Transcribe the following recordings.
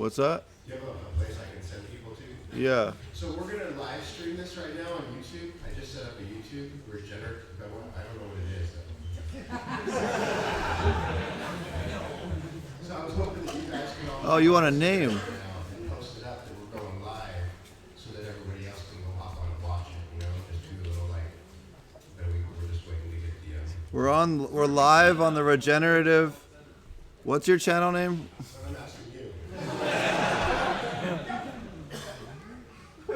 What's that? Do you have a place I can send people to? Yeah. So we're going to live stream this right now on YouTube. I just set up a YouTube Regenerative. I don't know what it is. So I was hoping that you guys could all. Oh, you want a name? And post it up that we're going live, so that everybody else can go hop on and watch it. You know, just do a little like. That we're just waiting to get the. We're live on the Regenerative. What's your channel name? I'm asking you.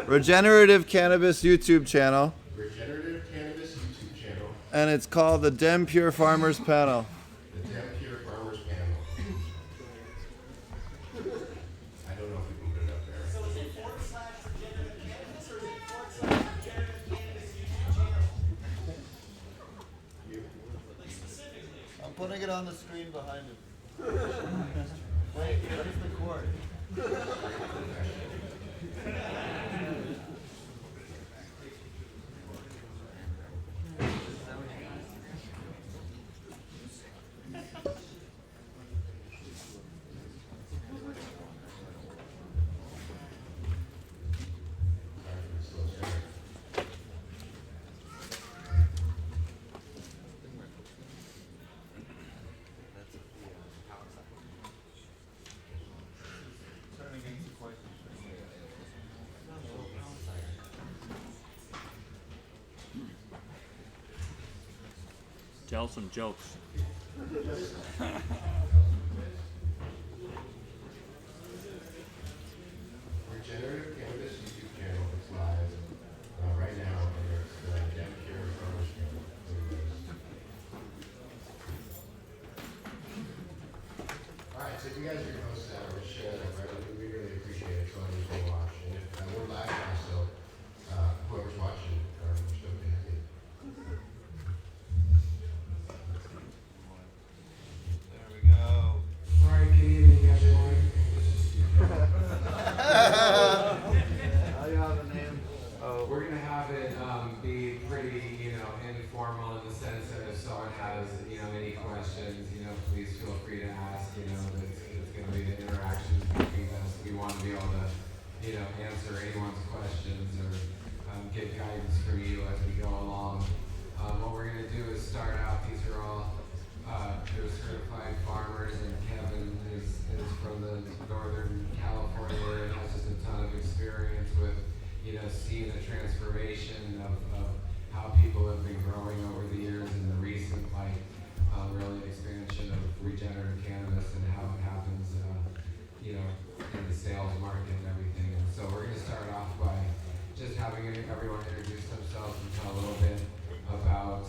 Regenerative Cannabis YouTube channel. Regenerative Cannabis YouTube channel. And it's called the Dem Pure Farmers Panel. The Dem Pure Farmers Panel. I don't know if we can put it up there. So is it /Regenerative Cannabis or is it /Regenerative Cannabis YouTube channel? Like specifically. I'm putting it on the screen behind him. Wait, where's the cord? Tell some jokes. Regenerative Cannabis YouTube channel. It's live right now. And it's Dem Pure Farmers Panel. All right, so if you guys are going to post that or share that, right, we really appreciate it. So others will watch. And if we're live now, so whoever's watching, we're still going to have you. There we go. All right, good evening, everyone. How you have a name? Oh, we're gonna have it be pretty, informal in the sense that if someone has, any questions, please feel free to ask. It's gonna be the interactions between us. We want to be able to, answer anyone's questions or get guidance from you as we go along. What we're gonna do is start out. These are all they're certified farmers, and Kevin is from the Northern California area and has just a ton of experience with, seeing the transformation of how people have been growing over the years and the recent, really expansion of regenerative cannabis and how it happens, in the sales market and everything. And so we're going to start off by just having everyone introduce themselves and tell a little bit about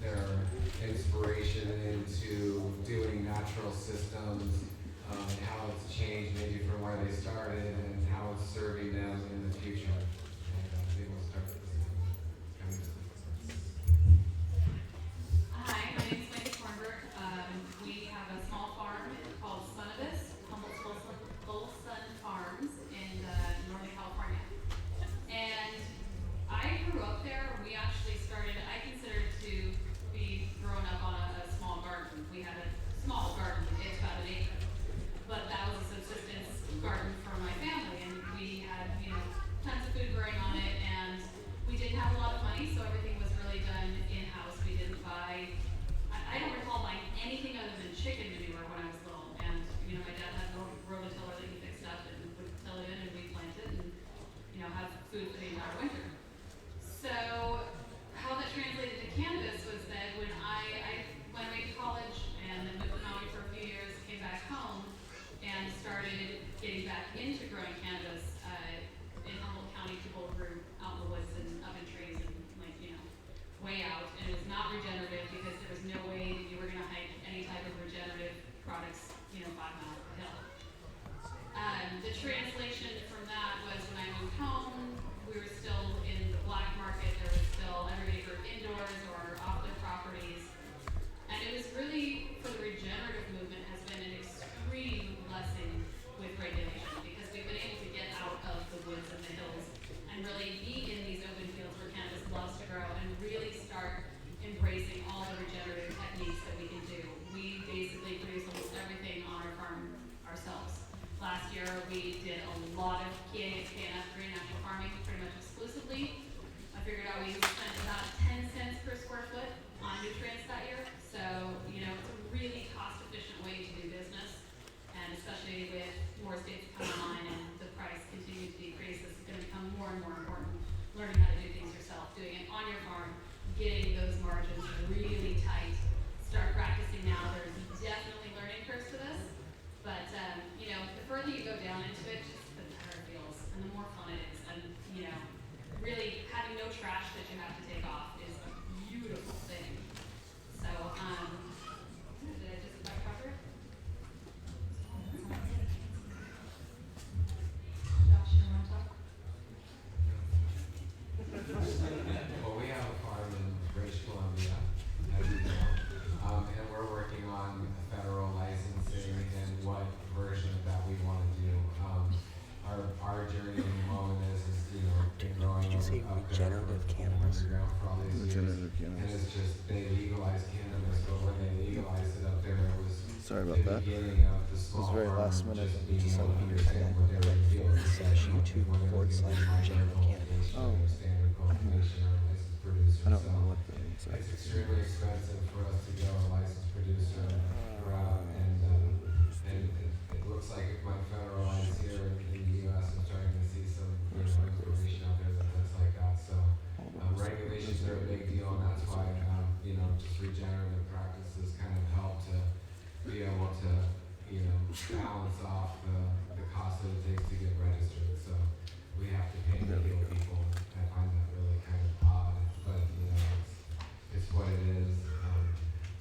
their inspiration into doing natural systems, and how it's changed maybe from where they started and how it's serving them in the future. And maybe we'll start with this. Hi, my name is Wendy Kornberg. We have a small farm called Cannabis, Full Sun Farms in Northern California. And I grew up there. We actually started, I considered to be grown up on a small garden. We had a small garden, it's about an acre. But that was a subsistence garden for my family, and we had, tons of food underground for all these years. Regenerative And cannabis. it's just, they legalized cannabis, but when they legalized it up there, it was Sorry about the that. beginning of the small very farmer last minute just to being able send to me your understand thing. what they were doing. YouTube/regenerative cannabis. Oh. Standard cultivation or licensed producer. I don't So know what the inside it's is. extremely expensive for us to go a licensed producer route, and it looks like if my federal lines here in the U.S. I'm starting to see some information out there that's like that. So regulations are a big deal, and that's why just regenerative practices kind of help to be able to balance off the cost that it takes to get registered. So we have to pay to heal people. I find that really kind of odd, but it's what it is.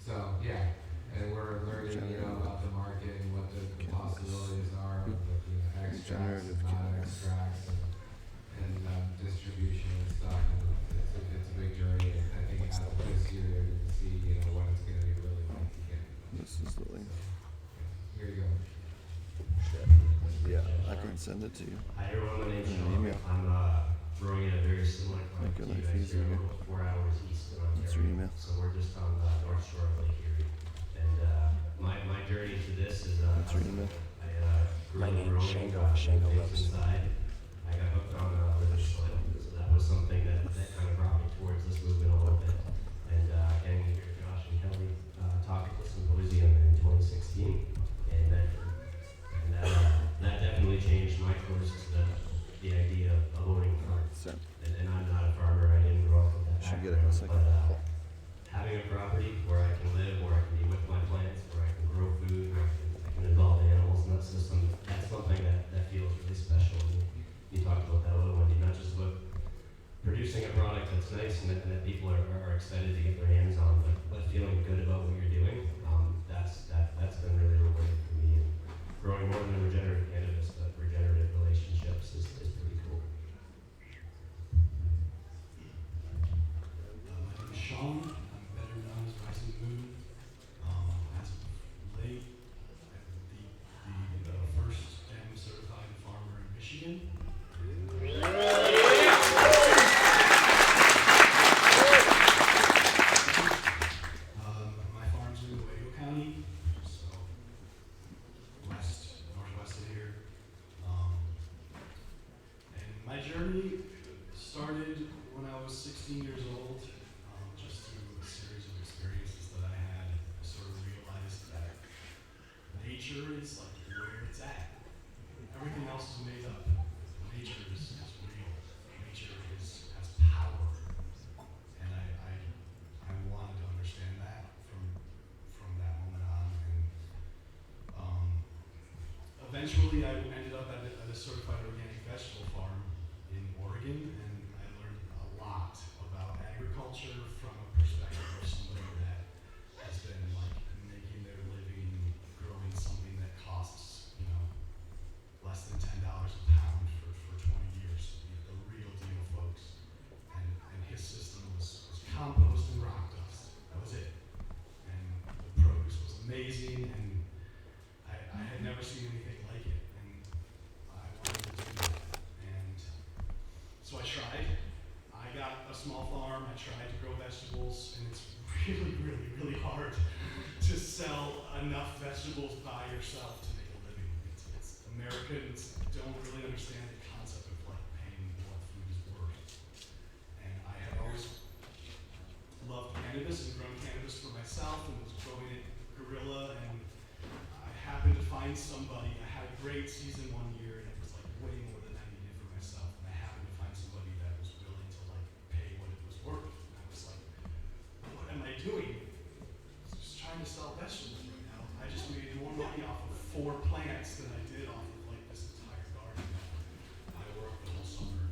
So yeah, and we're learning about the market and what the possibilities are of extracts and non-extracts and distribution and stuff. And it's a big journey, and I think as this year you can see what it's going to be really like again. This is the link. Here you go. Yeah, I can send it to you. Hi everyone, my name's Yeah, Sean. email. I'm growing in a very similar climate Make to your you life guys here, easier. about 4 hours east of That's your Ontario. email. So we're just on the north shore of Lake Erie. And my journey to this is That's your email. I grew up growing things inside. I got hooked on living soil. So that was something that kind of brought me towards this movement a little bit. And getting to hear Josh and Kelly talk at the symposium in 2016 in Bedford. And that definitely changed my course to the idea of owning farms. Send. And I'm not a farmer, I didn't grow up with that Should get it in a background, second. but having a property where I can live, where I can be with my plants, where I can grow food, where I can involve animals in that system, that's something that feels really special. And you talked about that a little, Wendy, not just about producing a product that's nice and that people are excited to get their hands on, but feeling good about what you're doing. That's been really rewarding for me. And growing more than regenerative cannabis, but regenerative relationships is pretty cool. My name is Sean. I'm better known as Rising Moon. As of late, I'm the first certified farmer in Michigan. My farm's in Owego County, so northwest of here. And my journey started when I was 16 years old, just through a series of experiences that I had. I sort of realized that nature is like where it's at. Everything else is made up. Nature is real. Nature has power. And I wanted to understand that from that moment on. And eventually I ended up at a certified organic vegetable farm in Oregon, and I learned a lot about agriculture from a perspective of somebody that has been like making their living growing something that costs, less than $10 a pound for 20 years. The real deal, folks. And his system was compost and rock dust. That was it. And the produce was amazing, and I had never seen anything like it. And I wanted to do that. And so I tried. I got a small farm. I tried to grow vegetables, and it's really, really, really hard to sell enough vegetables by yourself to make a living. It's Americans don't really understand the concept of like paying what food is worth. And I had always loved cannabis and grown cannabis for myself and was growing it guerrilla, and I happened to find somebody. I had a great season one year, and it was like way more than I needed for myself, and I happened to find somebody that was willing to like pay what it was worth. And I was like, what am I doing? I was just trying to sell vegetables right now. I just made more money off of 4 plants than I did off of like this entire garden that I worked the whole summer.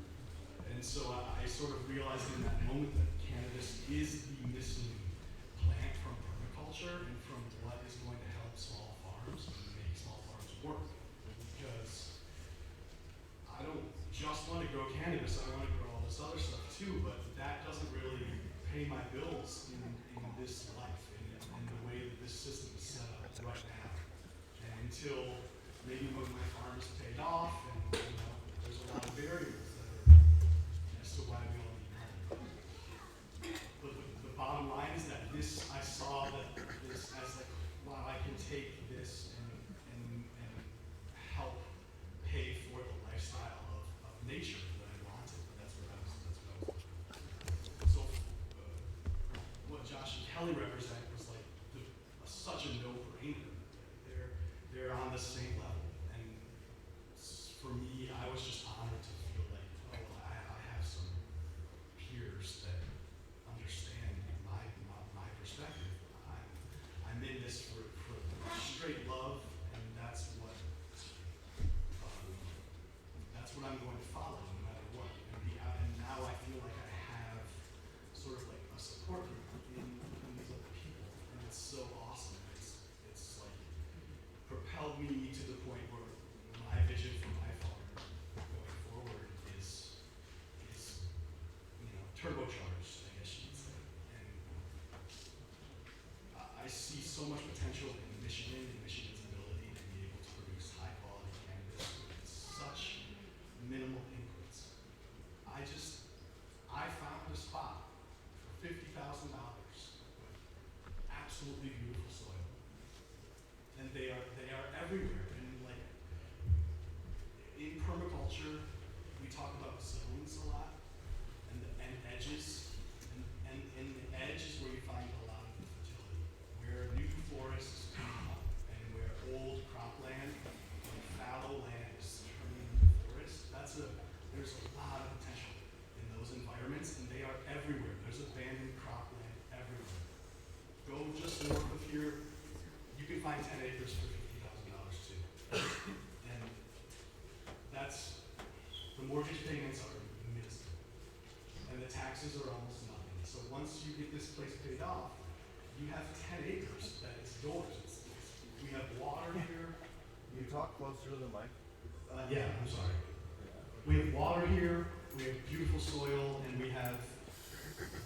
And so I sort of realized in that moment that cannabis is the missing plant from permaculture and from what is going to help small farms and make small farms work. Because I don't just want to grow cannabis, I want to grow all this other stuff too, but that doesn't really pay my bills in this life, in the way that this system is set up right now. And until maybe when my farm is paid off, and there's a lot of variables that are as to why we all need money. family represent was like such a no-brainer. They're on the same level, and for me, I was just honored to feel like, oh, I have some peers that understand my perspective. I'm in this for straight love, and that's what I'm going to follow no matter what. And now I feel like I have sort of like a support group in these other people, and it's so awesome. It's like propelled me to the point where my vision for my farm going forward is turbocharged, I guess you could say. And I see so much potential in Michigan and Michigan's ability to be able to produce high quality cannabis with such minimal inputs. I found a spot for $50,000 with absolutely beautiful soil. And they are everywhere. And like in permaculture, we talk about zones a lot and edges. And the edge is where you find a lot of the fertility, where new forests come up and where old cropland and fallow land is turning into forest. There's a lot of potential in those environments, and they are everywhere. There's abandoned cropland everywhere. Go just north of here, you can find 10 acres for $50,000 too. And the mortgage payments are minuscule, and the taxes are almost nothing. So once you get this place paid off, you have 10 acres that is yours. We have water here. You talk closer to the mic. Yeah, I'm sorry. We have water here, we have beautiful soil, and we have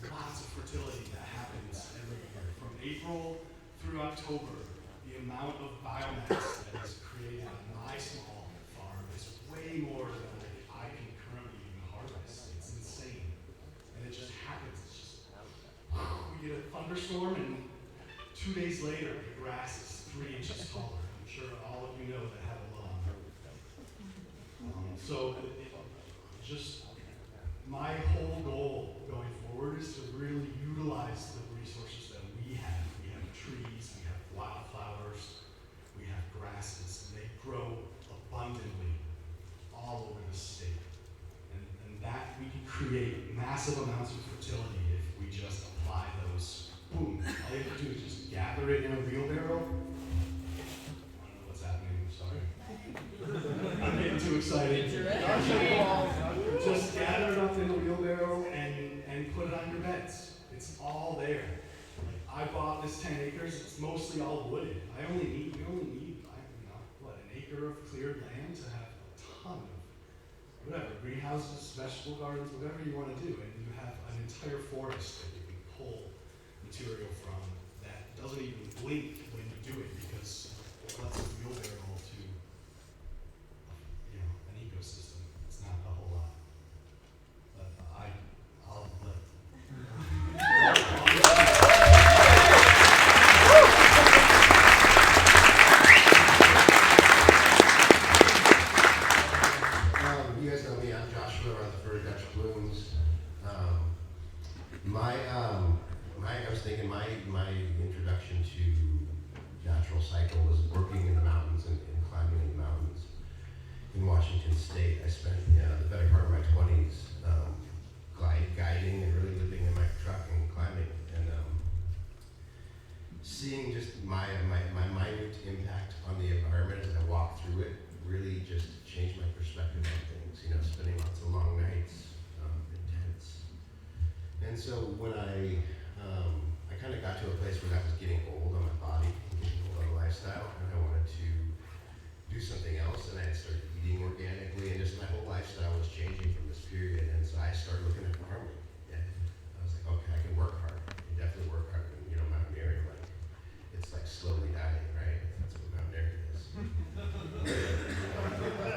lots of fertility that happens every year. From April through October, the amount of biomass that is created on my small farm is way more than I can currently even harvest. It's insane. And it just happens. It's just, we get a thunderstorm, and 2 days later, the grass is 3 inches taller. I'm sure all of you know that have a lawn. So just my whole goal going forward is to really utilize the resources that we have. We have trees, we have wildflowers, we have grasses, and they grow abundantly all over the state. And that we can create massive amounts of fertility if we just apply those. Boom. All you have to do is just gather it in a wheelbarrow. I don't know what's happening, I'm sorry. I'm getting too excited. Just gather it up in a wheelbarrow and put it on your beds. It's all there. Like, I bought this 10 acres. It's mostly all wooded. We only need an acre of cleared land to have a ton of whatever, greenhouses, vegetable gardens, whatever you want to do, and you have an entire forest that you can pull material from that doesn't even blink when you do it because it lets a wheelbarrow to an ecosystem. It's not a whole lot. But I'll let you guys know me, I'm Joshua Rutherford, Dutch Blooms. I was thinking my introduction to natural cycle was working in the mountains and climbing in the mountains in Washington State. I spent the better part of my 20s guiding and really living in my truck and climbing and seeing just my minute impact on the environment as I walked through it really just changed my perspective on things. Spending lots of long nights, intense. And so when I kind of got to a place where that was getting old on my body, getting old on the lifestyle, and I wanted to do something else, and I had started eating organically, and just my whole lifestyle was changing from this period, and so I started looking at farming, and I was like, okay, I can work hard. I can definitely work hard. And, mountaineering, it's like slowly dying, right? That's what mountaineering is. A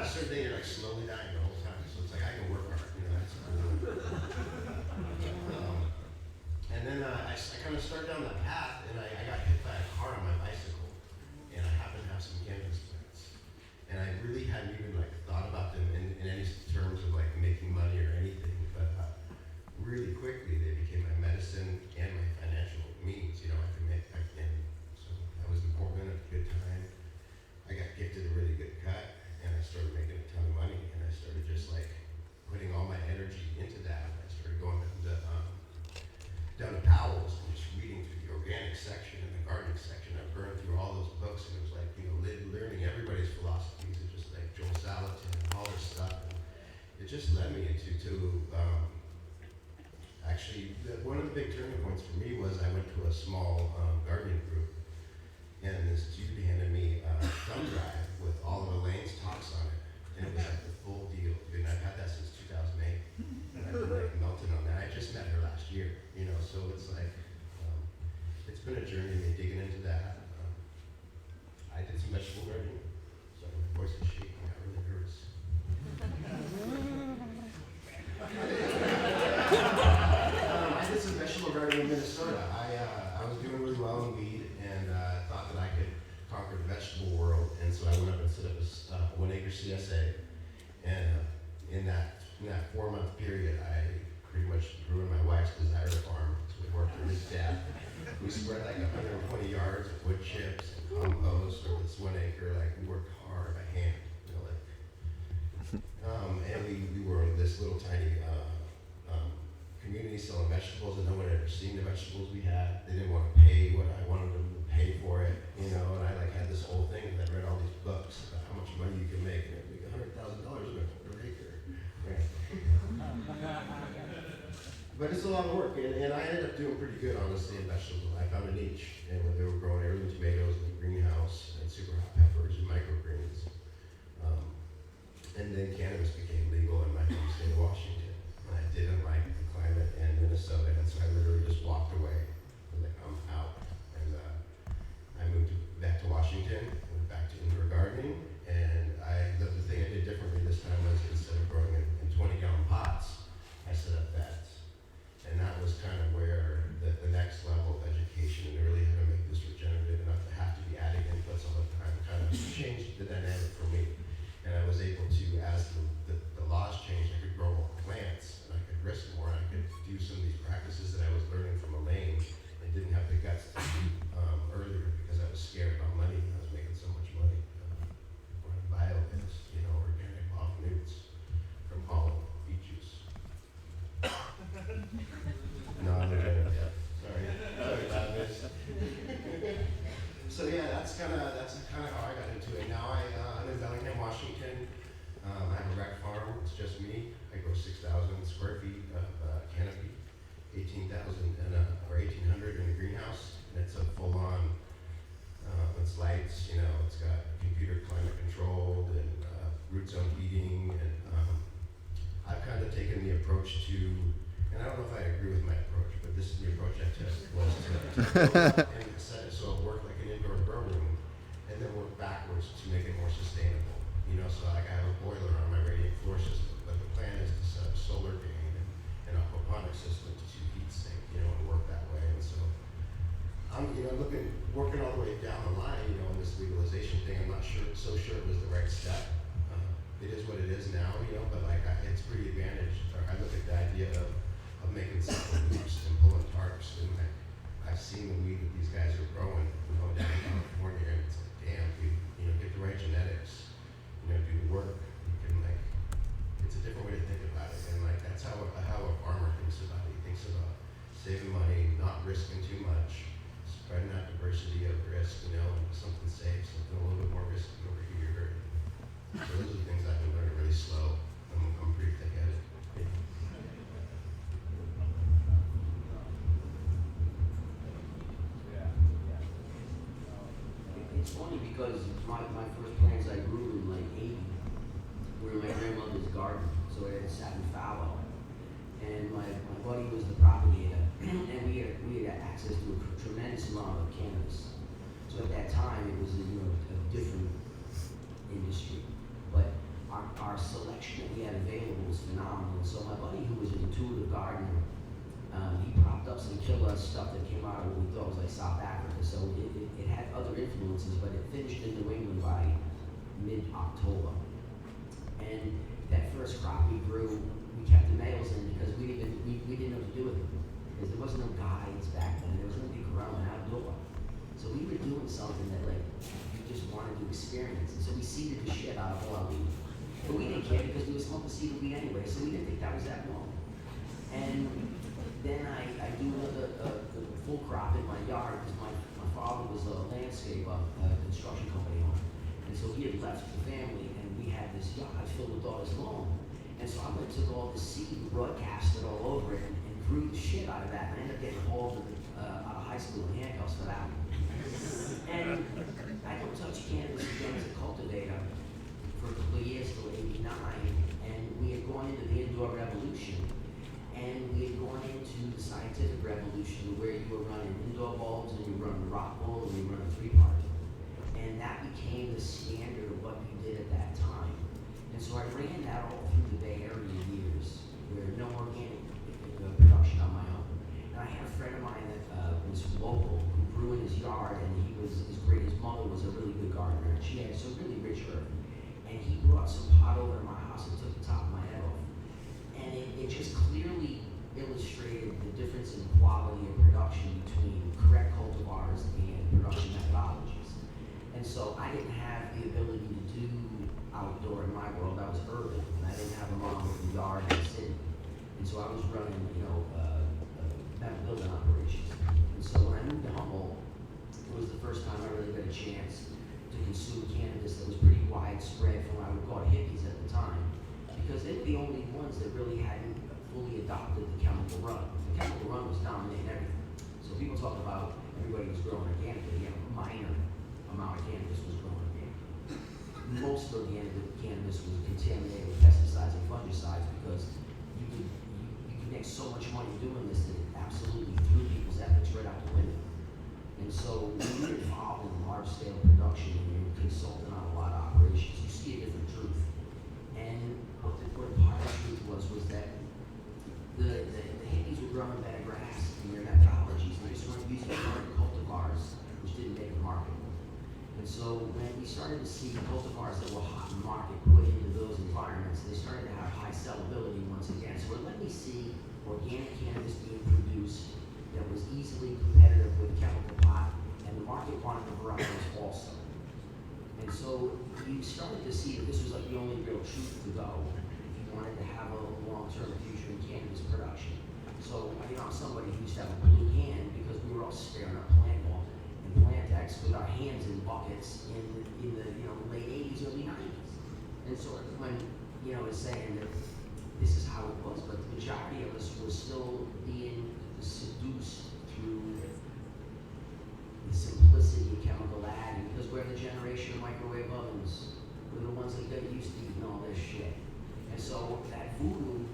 certain thing, you're like slowly dying the whole time, so it's like, I can work hard, that's cool. And then I kind of started down that path, and I got hit by a car on my bicycle, and I happened to have some cannabis plants. And I really hadn't even thought about them in any terms of making money or anything, but really quickly they became my medicine and my financial means. I actually, one of the big turning points for me was I went to a small gardening group, and this dude handed me a thumb drive with all of Elaine's talks on it, and it was like the full deal. And I've had that since 2008, and I've been like melted on that. I just met her last year, so it's like, it's been a journey, me digging into that. I did some vegetable gardening, so my voice is shaking, that really hurts. I did some vegetable gardening in Minnesota. I was doing really well in weed and thought that I could conquer the vegetable world, and so I went up and set up a 1 acre CSA. And in that 4-month period, I pretty much grew in my wife's desire to farm. So we worked with his dad. We spread like 120 yards of wood chips and compost over this 1 acre. Like we worked hard by hand, and we were in this little tiny community selling vegetables, and no one had ever seen the vegetables we had. They didn't want to pay what I wanted them to pay for it, and I like had this whole thing, and I read all these books about how much money you can make, and it'd make $100,000 in a 1 acre. Right. But it's a lot of work, and I ended up doing pretty good, honestly, in vegetables. I found a niche, and when they were growing heirloom tomatoes in the greenhouse, and super hot peppers and microgreens. And then cannabis became legal in my home state of Washington. And I didn't like the climate in Minnesota, and so I literally just walked away. I was like, I'm out. And I moved back to Washington, went back to indoor gardening, and the thing I did differently this time was instead of growing in 20-gallon pots, I set up beds. And that was kind of where the next level of education and really how to make this regenerative enough to have to be adding inputs all the time kind of changed the dynamic for me. And I was able to, as the laws changed, I could grow more plants, and I could risk more, and I could do some of these practices that I was learning from Elaine. I didn't have the guts to do earlier because I was scared about money. I was making so much money on biogas, organic off newts from Holland beet juice. Non-regenerative. Sorry about this. So yeah, that's kind of how I got into it. Now I'm in Bellingham, Washington. I have a rec farm. It's just me. I grow 6,000 square feet of canopy, 18,000 or 1,800 in the greenhouse, and it's a full-on. It's lights. It's got computer climate controlled and root zone heating, and I've kind of taken the approach to. And I don't know if I agree with my approach, but this is the approach I took, was to build and set it so it worked like an indoor grow room, and then work backwards to make it more sustainable. So like I have a boiler on my radiant floor system, but the plan is to set up solar gain and a aquaponic system to heat sink, and work that way. And so I'm, working all the way down the line, on this legalization thing. I'm not so sure it was the right step. It is what it is now, but it's pretty advantaged. I look at the idea of making simple loops and pulling tarps, and I've seen the weed that these guys are growing, down in California, and it's like, damn, dude, get the right genetics, do the work. You can it's a different way to think about it, and that's how a farmer thinks about it. He thinks about saving money, not risking too much, spreading that diversity of risk, and something safe, something a little bit more risky over here. So those are the things I've been learning really slow. I'm pretty thick at it. It's funny because my first plants I grew in 80 were in my grandmother's garden, so I had satin fallow. And my buddy was the propagator, and we had access to a tremendous amount of cannabis. So at that time it was a different industry, but our selection that we had available was phenomenal. So my buddy, who was an intuitive gardener, he propped up some killer stuff that came out of what we thought was like South Africa. So it had other influences, but it finished in New England by mid-October. And that first crop we grew, we kept the males in because we didn't know what to do with them. Because there wasn't no guides back then. There was nobody growing outdoor. So we were doing something that you just wanted to experience. And so we seeded the shit out of all our weed. But we didn't care because we were smoking seeded weed anyway, so we didn't think that was that wrong. And then I do another full crop in my yard because my father was a landscaper, construction company owner. And so he had left the family, and we had this yard filled with all this lawn. And so I went and took all this seed and broadcast it all over it and grew the shit out of that. And I ended up getting hauled out of high school in handcuffs for that one. And I don't touch cannabis again as a cultivator for a couple of years till '89. And we had gone into the indoor revolution. And we had gone into the scientific revolution where you were running indoor bulbs and you were running rock wool and you were running 3-part. And that became the standard of what you did at that time. And so I ran that all through the Bay Area years, where no organic production on my own. And I had a friend of mine that was local who grew in his yard, and his mother was a really good gardener, and she had some really rich earth. And he brought some pot over to my house and took the top of my head off. And it just clearly illustrated the difference in quality of production between correct cultivars and production methodologies. And so I didn't have the ability to do outdoor in my world. I was urban, and I didn't have a mom with a yard in the city. And so I was running, building operations. And so when I moved to Humboldt, it was the first time I really got a chance to consume cannabis that was pretty widespread from what I would call hippies at the time, because they were the only ones that really hadn't fully adopted the chemical run. The chemical run was dominating everything. So people talk about everybody was growing organically. A minor amount of cannabis was grown organically. Most of the cannabis was contaminated with pesticides and fungicides because you could make so much money doing this that it absolutely threw people's ethics right out the window. And so when you're involved in large-scale production and you're consulting on a lot of operations, you see a different truth. And what part of the truth was that the hippies were growing better grass in their methodologies. They just weren't using current cultivars, which didn't make the market. And so when we started to see cultivars that were hot in the market put into those environments, they started to have high sellability once again. So it let me see organic cannabis being produced that was easily competitive with chemical pot, and the market wanted the varieties also. And so you started to see that this was like the only real truth to go if you wanted to have a long-term future in cannabis production. So I'm somebody who used to have a blue hand because we were all staring at plant wall and Plantex with our hands in buckets in the late 80s, early 90s. And so when is saying that this is how it was, but the majority of us were still being seduced through the simplicity of chemical ag, because we're the generation of microwave ovens. We're the ones that got used to eating all this shit. And so that voodoo,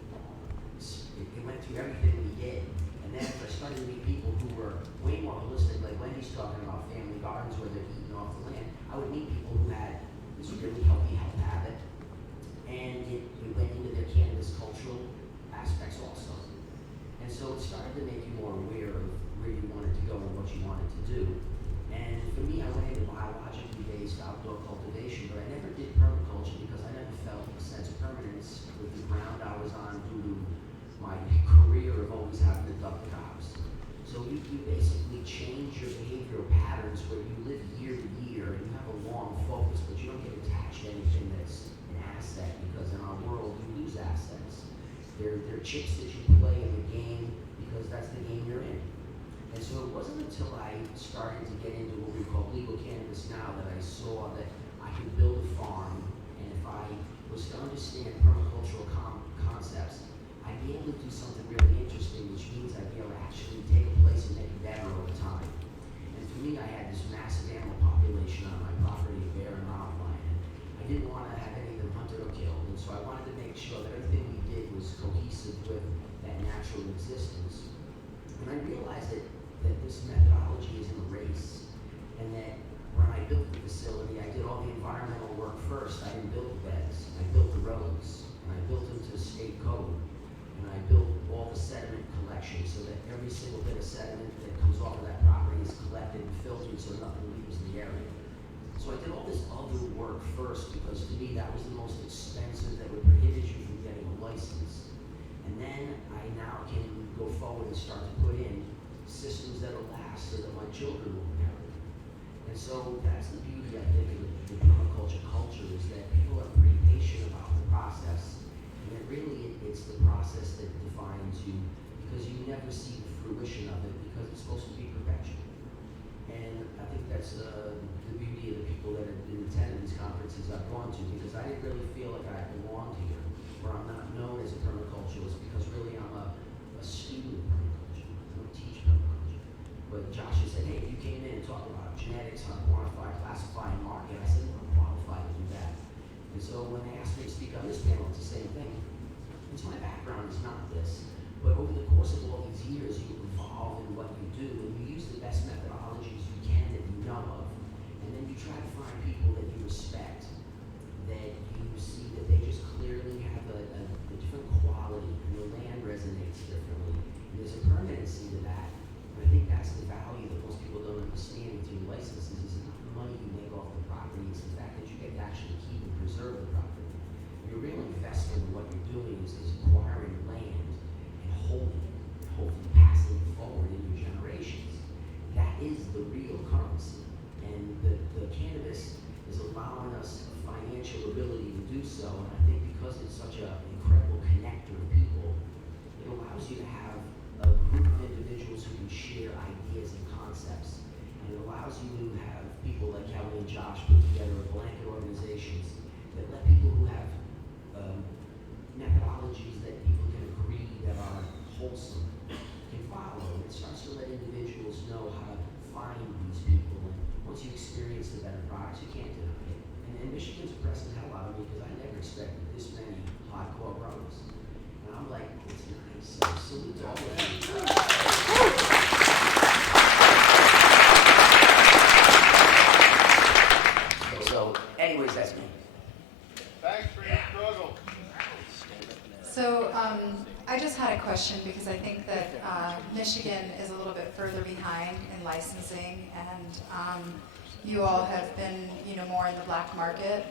it went through everything we did. And then I started to meet people who were way more holistic, like Wendy's talking about family gardens where they're eating off the land. I would meet people who had this really healthy health habit, and it went into their cannabis cultural aspects also. And so it started to make you more aware of where you wanted to go and what you wanted to do. And for me, I went into biologically based outdoor cultivation, but I never did permaculture because I never felt a sense of permanence with the ground I was on due to my career of always having to duck the cops. So you basically change your behavioral patterns where you live year to year and you have a long focus, but you don't get attached to anything that's an asset, because in our world you lose assets. They're chips that you play in the game because that's the game you're in. And so it wasn't until I started to get into what we call legal cannabis now that I saw that I could build a farm, and if I was to understand permacultural concepts, I'd be able to do something really interesting, which means I'd be able to actually take a place and make it better over time. And for me, I had this massive animal population on my property, a bear and mountain lion. I didn't want to have any of them hunted or killed, and so I wanted to make sure that everything we did was cohesive with that natural existence. And I realized that this methodology isn't a race, and that when I built the facility, I did all the environmental work first. I didn't build the beds, I built the roads, and I built them to state code, and I built all the sediment collection so that every single bit of sediment that comes off of that property is collected and filtered so nothing leaves the area. So I did all this other work first because to me that was the most expensive, that would prohibit you from getting a license. And then I now can go forward and start to put in systems that will last so that my children will inherit. And so that's the beauty, I think, of the permaculture culture, is that people are pretty patient about the process. And that really it's the process that defines you, because you never see the fruition of it because it's supposed to be perpetual. And I think that's the beauty of the people that have been attending these conferences I've gone to, because I didn't really feel like I belonged here where I'm not known as a permaculturalist because really I'm a student of permaculture. I don't teach permaculture. But Josh just said, hey, if you came in and talked about genetics, how to quantify, classify, and market, I said, well, I'm qualified to do that. And so when they asked me to speak on this panel, it's the same thing. It's my background is not this, but over the course of all these years, you evolve in what you do, and you use the best methodologies you can that you know of, and then you try to find people that you respect, that you see that they just clearly have a different quality, and the land resonates differently, and there's a permanency to that. And I think that's the value that most people don't understand with your licenses. It's not the money you make off the property, it's the fact that you get to actually keep and preserve the property. Your real investment in what you're doing is acquiring land and holding it, hopefully passing it forward in your generations. That is the real currency. And the cannabis is allowing us a financial ability to do so. And I think because it's such an incredible connector of people, it allows you to have a group of individuals who can share ideas and concepts. And it allows you to have people like Kelly and Josh put together blanket organizations that let people who have methodologies that people can agree that are wholesome can follow. And it starts to let individuals know how to find these people. And once you experience the better products, you can't deny it. And Michigan's impressed the hell out of me because I never expected this many hardcore growers. And I'm like, it's nice. So salute to all of you. So, anyways, that's me. Thanks for your struggle. So I just had a question because I think that Michigan is a little bit further behind in licensing, and you all have been, more in the black market.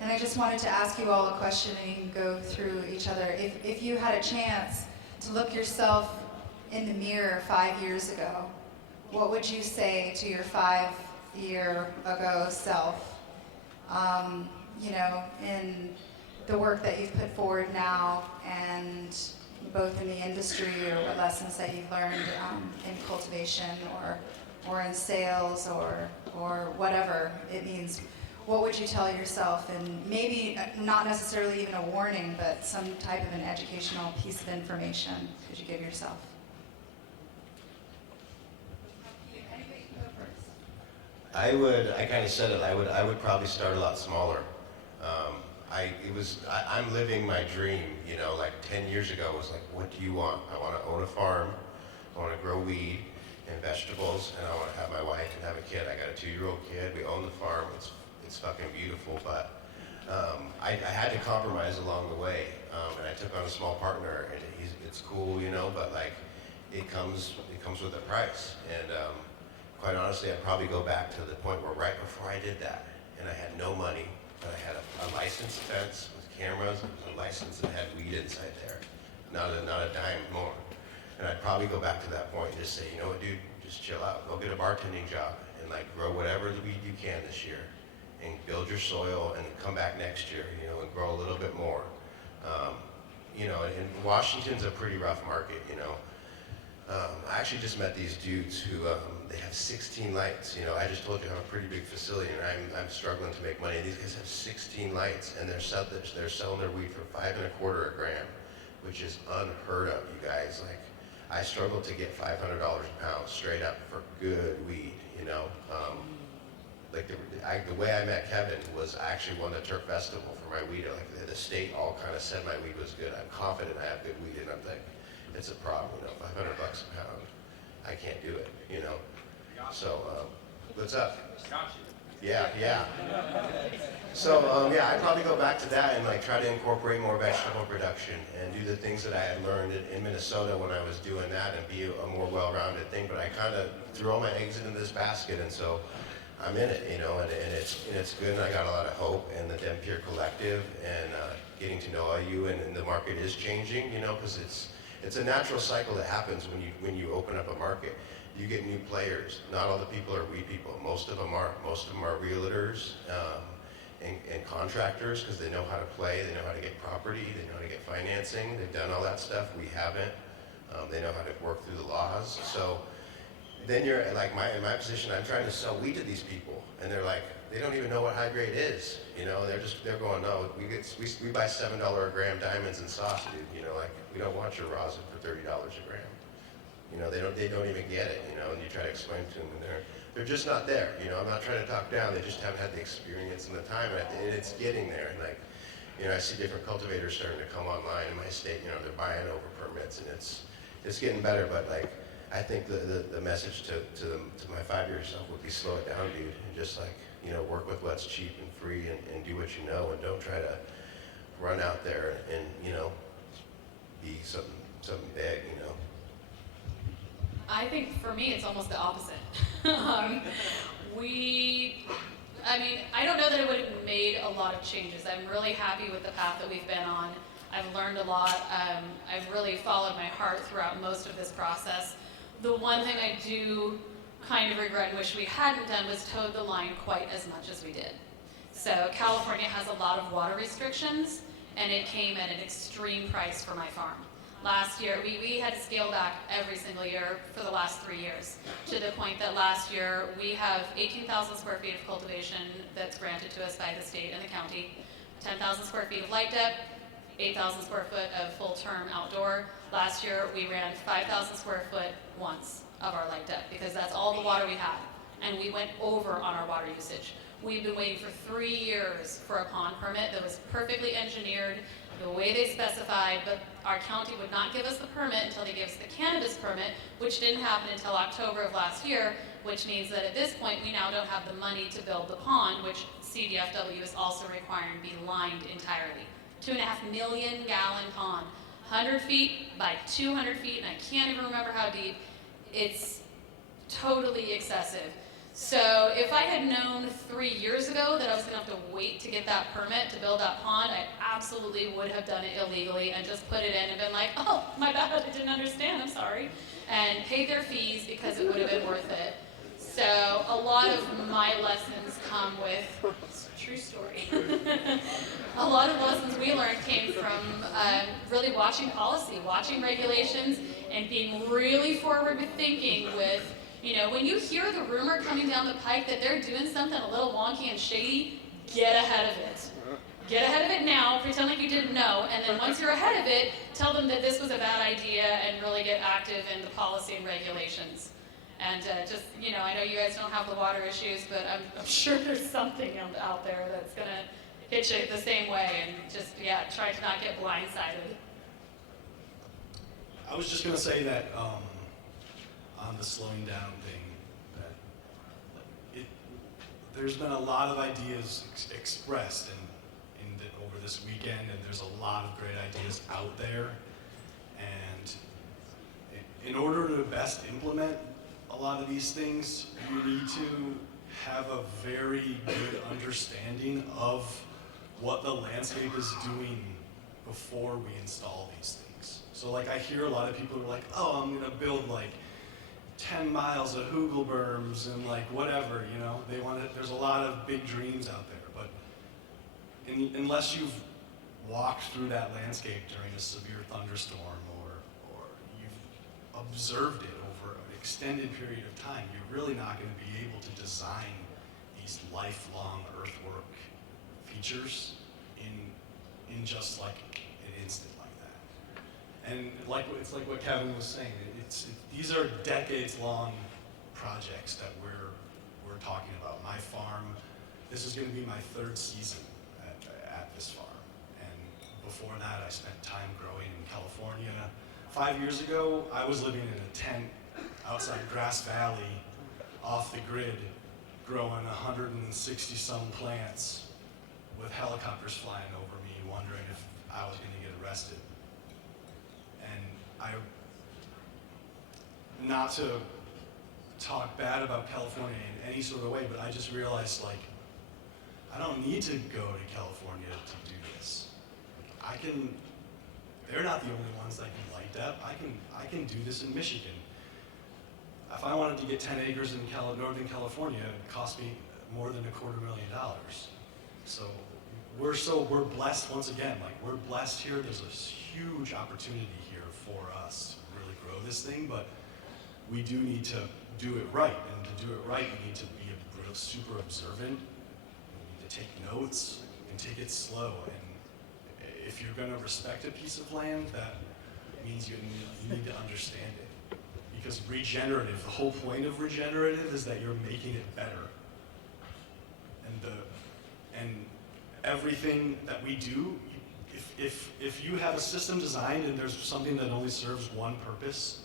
And I just wanted to ask you all a question, and you can go through each other. If you had a chance to look yourself in the mirror 5 years ago, what would you say to your 5-year-ago self? In the work that you've put forward now, and both in the industry or what lessons that you've learned in cultivation or in sales or whatever it means, what would you tell yourself? And maybe not necessarily even a warning, but some type of an educational piece of information could you give yourself? I kind of said it, I would probably start a lot smaller. I'm living my dream, like 10 years ago, it was like, what do you want? I want to own a farm, I want to grow weed and vegetables, and I want to have my wife and have a kid. I got a 2-year-old kid, we own the farm, it's fucking beautiful, but I had to compromise along the way, and I took on a small partner, and it's cool, but like, it comes with a price, and quite honestly, I'd probably go back to the point where right before I did that, and I had no money, but I had a licensed fence with cameras, it was a license that had weed inside there, not a dime more. And I'd probably go back to that point and just say, you know what, dude, just chill out, go get a bartending job, and like grow whatever the weed you can this year, and build your soil, and come back next year, and grow a little bit more. And Washington's a pretty rough market, I actually just met these dudes who, they have 16 lights. I just told you I have a pretty big facility, and I'm struggling to make money. These guys have 16 lights, and they're selling their weed for $5.25 a gram, which is unheard of, you guys. Like, I struggle to get $500 a pound straight up for good weed, Like the way I met Kevin was I actually won the Turf Festival for my weed. Like the state all kind of said my weed was good. I'm confident I have good weed, and I'm like, it's a problem, $500 a pound. I can't do it, So, what's up? Yeah. So, I'd probably go back to that and like try to incorporate more vegetable production and do the things that I had learned in Minnesota when I was doing that and be a more well-rounded thing. But I kind of threw all my eggs into this basket, and so I'm in it, and it's good, and I got a lot of hope, and the Dempier Collective, and getting to know all you, and the market is changing, because it's a natural cycle that happens when you open up a market. You get new players. Not all the people are weed people. Most of them are. Most of them are realtors and contractors because they know how to play. They know how to get property. They know how to get financing. They've done all that stuff. We haven't. They know how to work through the laws. So then you're like in my position, I'm trying to sell weed to these people, and they're like, they don't even know what high grade is, you know. They're going, no, we buy $7 a gram diamonds and sauce, dude. You know, like we don't want your rosin for $30 a gram. You know, they don't even get it, you know. And you try to explain to them, and they're just not there. You know, I'm not trying to talk down. They just haven't had the experience and the time, and it's getting there. And like, you know, I see different cultivators starting to come online in my state. You know, they're buying over permits, and it's getting better. But like, I think the message to my 5-year self would be slow it down, dude, and just like, you know, work with what's cheap and free, and do what you know, and don't try to run out there and, you know, be something big, you know. I think for me, it's almost the opposite. I mean, I don't know that it would have made a lot of changes. I'm really happy with the path that we've been on. I've learned a lot. I've really followed my heart throughout most of this process. The one thing I do kind of regret and wish we hadn't done was towed the line quite as much as we did. So California has a lot of water restrictions, and it came at an extreme price for my farm. Last year, we had to scale back every single year for the last 3 years, to the point that last year we have 18,000 square feet of cultivation that's granted to us by the state and the county, 10,000 square feet of light dep, 8,000 square foot of full-term outdoor. Last year, we ran 5,000 square foot once of our light dep, because that's all the water we had, and we went over on our water usage. We've been waiting for 3 years for a pond permit that was perfectly engineered the way they specified, but our county would not give us the permit until they gave us the cannabis permit, which didn't happen until October of last year, which means that at this point we now don't have the money to build the pond, which CDFW is also requiring be lined entirely. 2.5 million gallon pond, 100 feet by 200 feet, and I can't even remember how deep. It's totally excessive. So if I had known 3 years ago that I was going to have to wait to get that permit to build that pond, I absolutely would have done it illegally and just put it in and been like, oh, my bad, I didn't understand, I'm sorry, and paid their fees because it would have been worth it. So a lot of my lessons come with, it's a true story, a lot of lessons we learned came from really watching policy, watching regulations, and being really forward with thinking with, you know, when you hear the rumor coming down the pike that they're doing something a little wonky and shady, get ahead of it. Get ahead of it now, pretend like you didn't know, and then once you're ahead of it, tell them that this was a bad idea and really get active in the policy and regulations. And just, you know, I know you guys don't have the water issues, but I'm sure there's something out there that's going to hit you the same way, and just, yeah, try to not get blindsided. I was just going to say that on the slowing down thing, that there's been a lot of ideas expressed over this weekend, and there's a lot of great ideas out there. And in order to best implement a lot of these things, you need to have a very good understanding of what the landscape is doing before we install these things. So like I hear a lot of people are like, oh, I'm gonna build like 10 miles of hugel berms and like whatever, you know, there's a lot of big dreams out there, but unless you've walked through that landscape during a severe thunderstorm or you've observed it over an extended period of time, you're really not going to be able to design these lifelong earthwork features in just like an instant like that. And it's like what Kevin was saying. These are decades-long projects that we're talking about. My farm, this is going to be my 3rd season at this farm. And before that, I spent time growing in California. 5 years ago, I was living in a tent outside Grass Valley, off the grid, growing 160-some plants with helicopters flying over me, wondering if I was going to get arrested. And not to talk bad about California in any sort of way, but I just realized, like, I don't need to go to California to do this. They're not the only ones that can light that. I can do this in Michigan. If I wanted to get 10 acres in Northern California, it would cost me more than $250,000. So we're blessed once again. Like, we're blessed here. There's a huge opportunity here for us to really grow this thing, but we do need to do it right. And to do it right, you need to be super observant. You need to take notes and take it slow. And if you're going to respect a piece of land, that means you need to understand it. Because regenerative, the whole point of regenerative is that you're making it better. And everything that we do, if you have a system designed and there's something that only serves one purpose,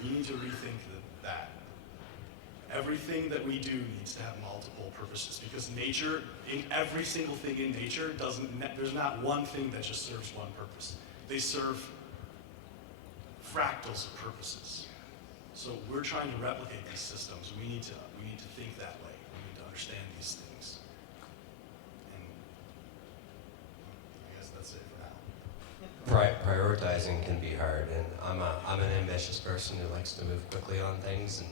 you need to rethink that. Everything that we do needs to have multiple purposes, because nature, in every single thing in nature, there's not one thing that just serves one purpose. They serve fractals of purposes. So we're trying to replicate these systems. We need to think that way. We need to understand these things. And I guess that's it for now. Prioritizing can be hard, and I'm an ambitious person who likes to move quickly on things. And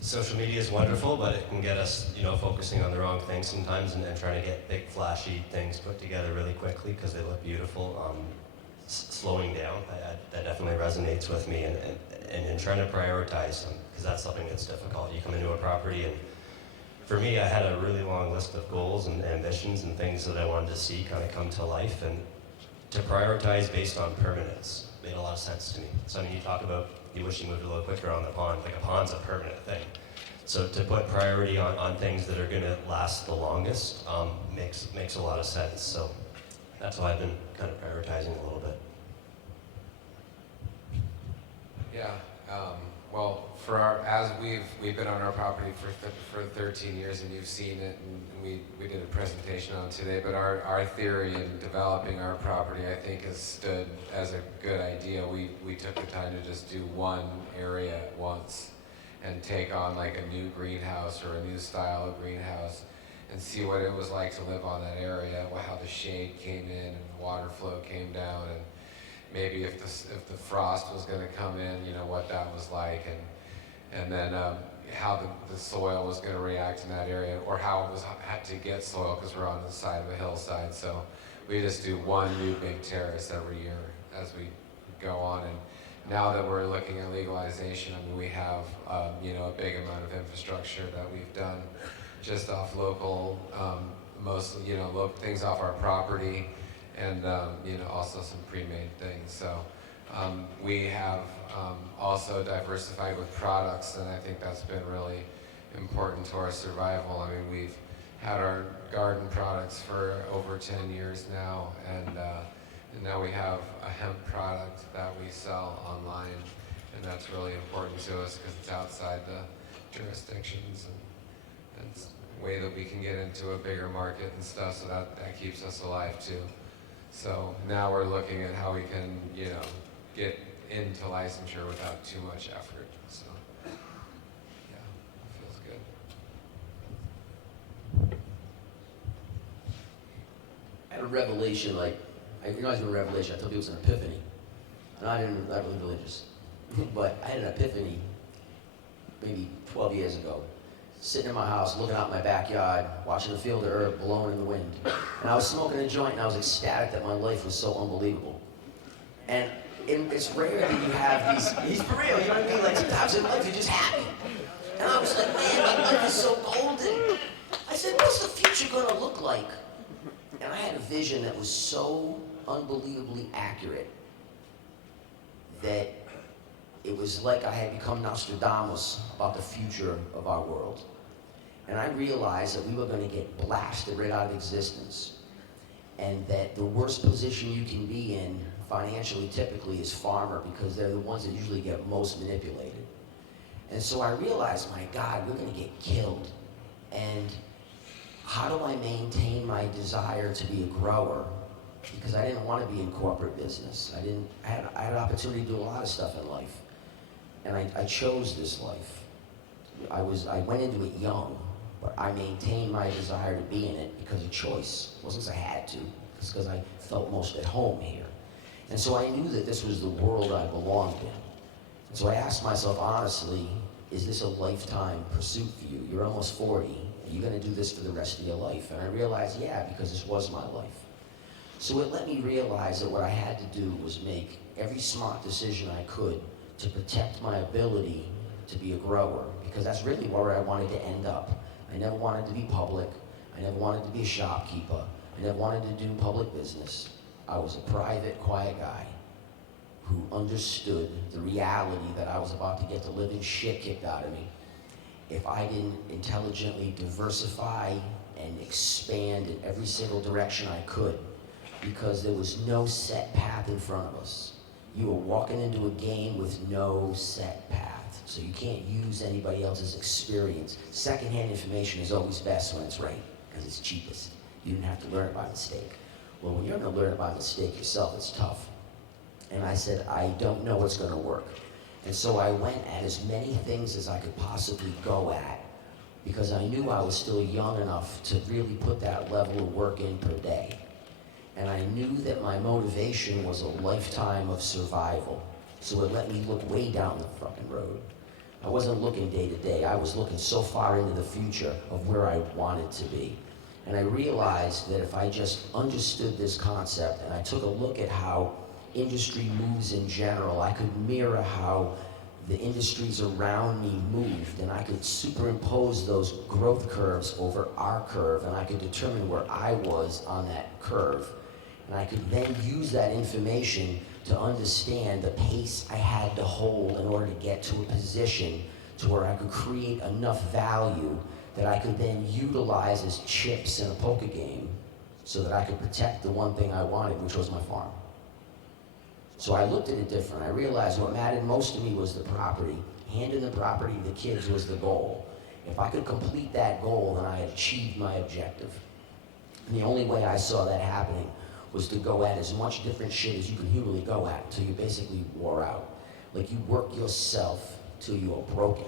social media is wonderful, but it can get us, focusing on the wrong things sometimes, and trying to get big, flashy things put together really quickly because they look beautiful. Slowing down, that definitely resonates with me, and trying to prioritize them, because that's something that's difficult. You come into a property, and for me, I had a really long list of goals and ambitions and things that I wanted to see kind of come to life, and to prioritize based on permanence made a lot of sense to me. So you talk about you wish you moved a little quicker on the pond. Like, a pond's a permanent thing. So to put priority on things that are going to last the longest makes a lot of sense. So that's why I've been kind of prioritizing a little bit. Yeah. Well, as we've been on our property for 13 years, and you've seen it, and we did a presentation on it today. But our theory in developing our property, I think, has stood as a good idea. We took the time to just do one area at once, and take on like a new greenhouse or a new style of greenhouse, and see what it was like to live on that area, how the shade came in and the water flow came down, and maybe if the frost was going to come in, what that was like, and then how the soil was going to react in that area, or how it had to get soil, because we're on the side of a hillside. So we just do one new big terrace every year as we go on. And now that we're looking at legalization, we have a big amount of infrastructure that we've done just off local, mostly things off our property, and also some pre-made things. So we have also diversified with products, and I think that's been really important to our survival. I mean, we've had our garden products for over 10 years now, and now we have a hemp product that we sell online, and that's really important to us because it's outside the jurisdictions, and it's a way that we can get into a bigger market and stuff, so that keeps us alive too. So now we're looking at how we can, get into licensure without too much effort. So, yeah, it feels good. I had a revelation, I realized it was a revelation. I told people it was an epiphany. And I'm not really religious. But I had an epiphany maybe 12 years ago. Sitting in my house, looking out my backyard, watching the field of herb blowing in the wind. And I was smoking a joint, and I was ecstatic that my life was so unbelievable. And it's rare that you have he's for real, you know what I mean? Like, sometimes in life you're just happy. And I was like, man, my life is so golden. I said, what's the future gonna look like? And I had a vision that was so unbelievably accurate that it was like I had become Nostradamus about the future of our world. And I realized that we were going to get blasted right out of existence. And that the worst position you can be in financially typically is farmer, because they're the ones that usually get most manipulated. And so I realized, my God, we're going to get killed. And how do I maintain my desire to be a grower? Because I didn't want to be in corporate business. I had an opportunity to do a lot of stuff in life. And I chose this life. I went into it young, but I maintained my desire to be in it because of choice. It wasn't because I had to, it's because I felt most at home here. And so I knew that this was the world I belonged in. And so I asked myself honestly, is this a lifetime pursuit for you? You're almost 40, are you gonna do this for the rest of your life? And I realized, yeah, because this was my life. So it let me realize that what I had to do was make every smart decision I could to protect my ability to be a grower, because that's really where I wanted to end up. I never wanted to be public. I never wanted to be a shopkeeper. I never wanted to do public business. I was a private, quiet guy who understood the reality that I was about to get the living shit kicked out of me if I didn't intelligently diversify and expand in every single direction I could, because there was no set path in front of us. You were walking into a game with no set path, so you can't use anybody else's experience. Secondhand information is always best when it's right, because it's cheapest. You didn't have to learn it by mistake. Well, when you're gonna learn it by mistake yourself, it's tough. And I said, I don't know what's gonna work. And so I went at as many things as I could possibly go at, because I knew I was still young enough to really put that level of work in per day. And I knew that my motivation was a lifetime of survival. So it let me look way down the fucking road. I wasn't looking day to day. I was looking so far into the future of where I wanted to be. And I realized that if I just understood this concept and I took a look at how industry moves in general, I could mirror how the industries around me moved, and I could superimpose those growth curves over our curve, and I could determine where I was on that curve. And I could then use that information to understand the pace I had to hold in order to get to a position to where I could create enough value that I could then utilize as chips in a poker game so that I could protect the one thing I wanted, which was my farm. So I looked at it different. I realized what mattered most to me was the property. Handing the property to the kids was the goal. If I could complete that goal, then I had achieved my objective. And the only way I saw that happening was to go at as much different shit as you can humanly go at until you basically wore out. Like, you work yourself till you are broken.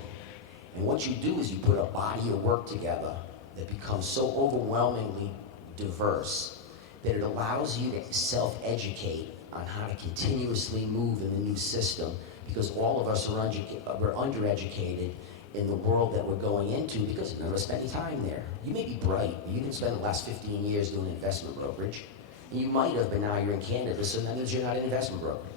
And what you do is you put a body of work together that becomes so overwhelmingly diverse that it allows you to self-educate on how to continuously move in the new system, because all of us are undereducated in the world that we're going into because we never spent any time there. You may be bright, but you didn't spend the last 15 years doing investment brokerage. And you might have, but now you're in cannabis, so that means you're not in investment brokerage.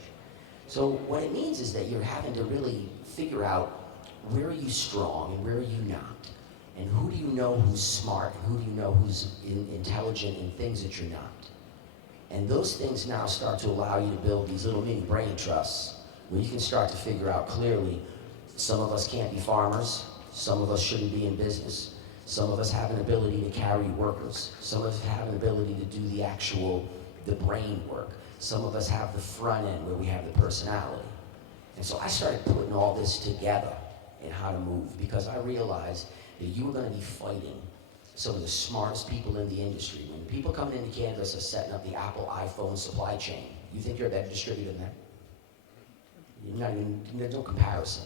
So what it means is that you're having to really figure out where are you strong and where are you not? And who do you know who's smart and who do you know who's intelligent in things that you're not? And those things now start to allow you to build these little mini brain trusts where you can start to figure out clearly, some of us can't be farmers, some of us shouldn't be in business, some of us have an ability to carry workers, some of us have an ability to do the brain work, some of us have the front end where we have the personality. And so I started putting all this together in how to move, because I realized that you were going to be fighting some of the smartest people in the industry. When people coming into cannabis are setting up the Apple iPhone supply chain, you think you're a better distributor than them? You're not even, there's no comparison.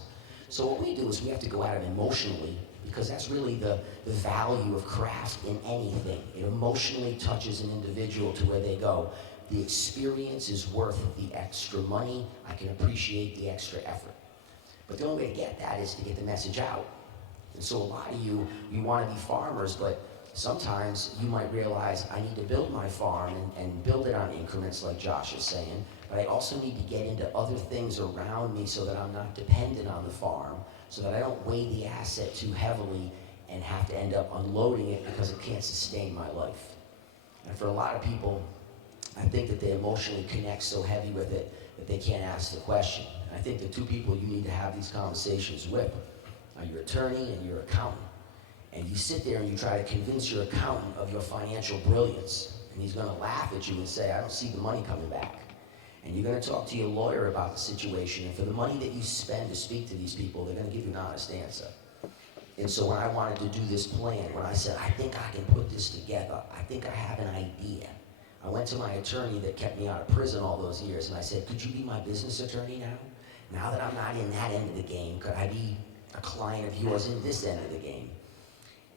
So what we do is we have to go at it emotionally, because that's really the value of craft in anything. It emotionally touches an individual to where they go, the experience is worth the extra money, I can appreciate the extra effort. But the only way to get that is to get the message out. And so a lot of you want to be farmers, but sometimes you might realize I need to build my farm and build it on increments like Josh is saying, but I also need to get into other things around me so that I'm not dependent on the farm, so that I don't weigh the asset too heavily and have to end up unloading it because it can't sustain my life. And for a lot of people, I think that they emotionally connect so heavy with it that they can't ask the question. And I think the two people you need to have these conversations with are your attorney and your accountant. And you sit there and you try to convince your accountant of your financial brilliance, and he's gonna laugh at you and say, I don't see the money coming back. And you're gonna talk to your lawyer about the situation, and for the money that you spend to speak to these people, they're gonna give you an honest answer. And so when I wanted to do this plan, when I said, I think I can put this together, I think I have an idea, I went to my attorney that kept me out of prison all those years, and I said, could you be my business attorney now? Now that I'm not in that end of the game, could I be a client of yours in this end of the game?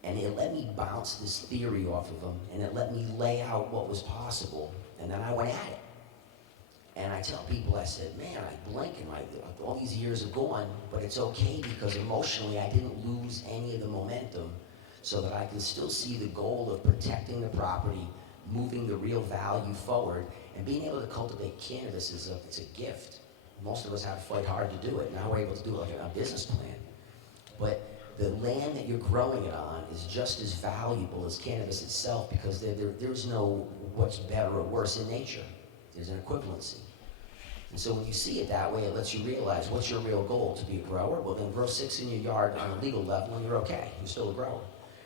And it let me bounce this theory off of him, and it let me lay out what was possible, and then I went at it. And I tell people, I said, man, I blink and all these years are gone, but it's okay, because emotionally I didn't lose any of the momentum, so that I can still see the goal of protecting the property, moving the real value forward, and being able to cultivate cannabis it's a gift. Most of us have to fight hard to do it. Now we're able to do it like a business plan. But the land that you're growing it on is just as valuable as cannabis itself, because there's no what's better or worse in nature. There's an equivalency. And so when you see it that way, it lets you realize, what's your real goal? To be a grower? Well, then grow 6 in your yard on a legal level and you're okay. You're still a grower.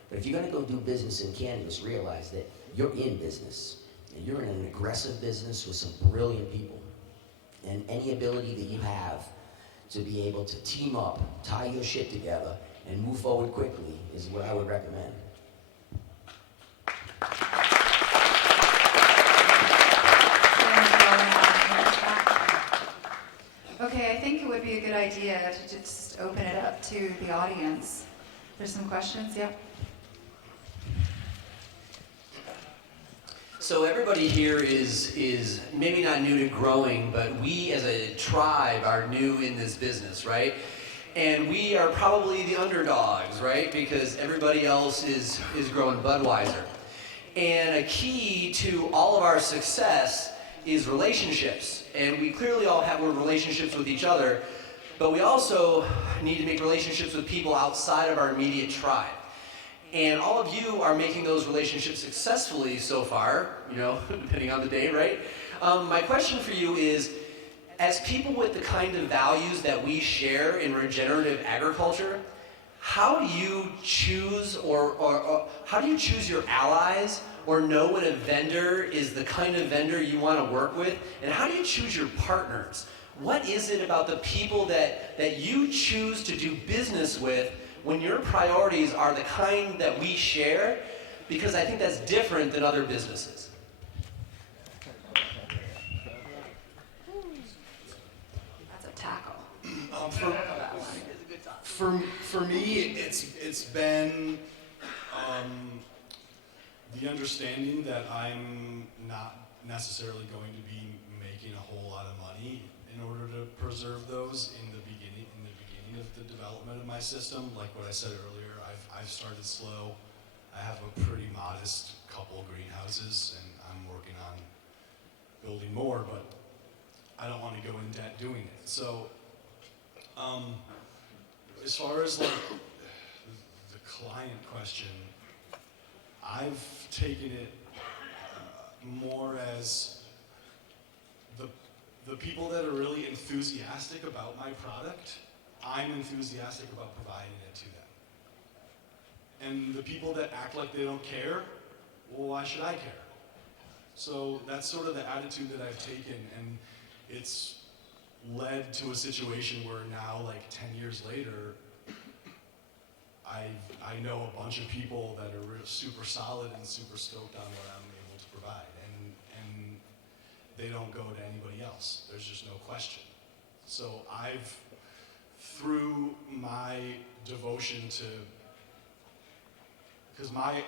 But if you're gonna go do business in cannabis, realize that you're in business. And you're in an aggressive business with some brilliant people. And any ability that you have to be able to team up, tie your shit together, and move forward quickly is what I would recommend. Okay, I think it would be a good idea to just open it up to the audience. There's some questions, yep. So everybody here is maybe not new to growing, but we as a tribe are new in this business, right? And we are probably the underdogs, right? Because everybody else is growing Budweiser. And a key to all of our success is relationships. And we clearly all have relationships with each other, but we also need to make relationships with people outside of our immediate tribe. And all of you are making those relationships successfully so far, you know, depending on the day, right? My question for you is, as people with the kind of values that we share in regenerative agriculture, how do you choose or how do you choose your allies, or know when a vendor is the kind of vendor you want to work with? And how do you choose your partners? What is it about the people that you choose to do business with when your priorities are the kind that we share? Because I think that's different than other businesses. That's a tackle. For me, it's been the understanding that I'm not necessarily going to be making a whole lot of money in order to preserve those in the beginning of the development of my system. Like what I said earlier, I've started slow. I have a pretty modest couple greenhouses, and I'm working on building more, but I don't want to go in debt doing it. So, as far as like the client question, I've taken it more as the people that are really enthusiastic about my product, I'm enthusiastic about providing it to them. And the people that act like they don't care, well, why should I care? So that's sort of the attitude that I've taken, and it's led to a situation where now, like 10 years later, I know a bunch of people that are super solid and super stoked on what I'm able to provide, and they don't go to anybody else. There's just no question. So I've, through my devotion to, because my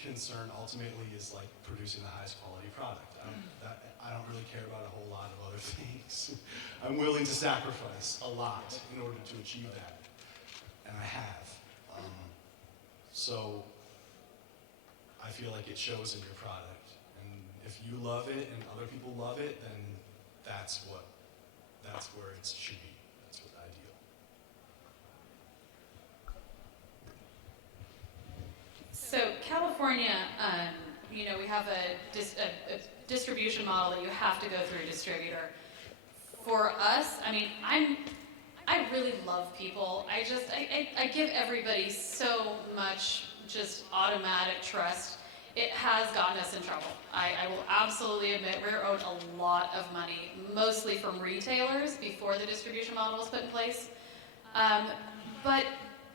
concern ultimately is like producing the highest quality product. I don't really care about a whole lot of other things. I'm willing to sacrifice a lot in order to achieve that, and I have. So I feel like it shows in your product, and if you love it and other people love it, then that's where it should be. That's what ideal. So California, you know, we have a distribution model that you have to go through a distributor. For us, I mean, I really love people. I give everybody so much just automatic trust. It has gotten us in trouble. I will absolutely admit we're owed a lot of money, mostly from retailers before the distribution model was put in place. But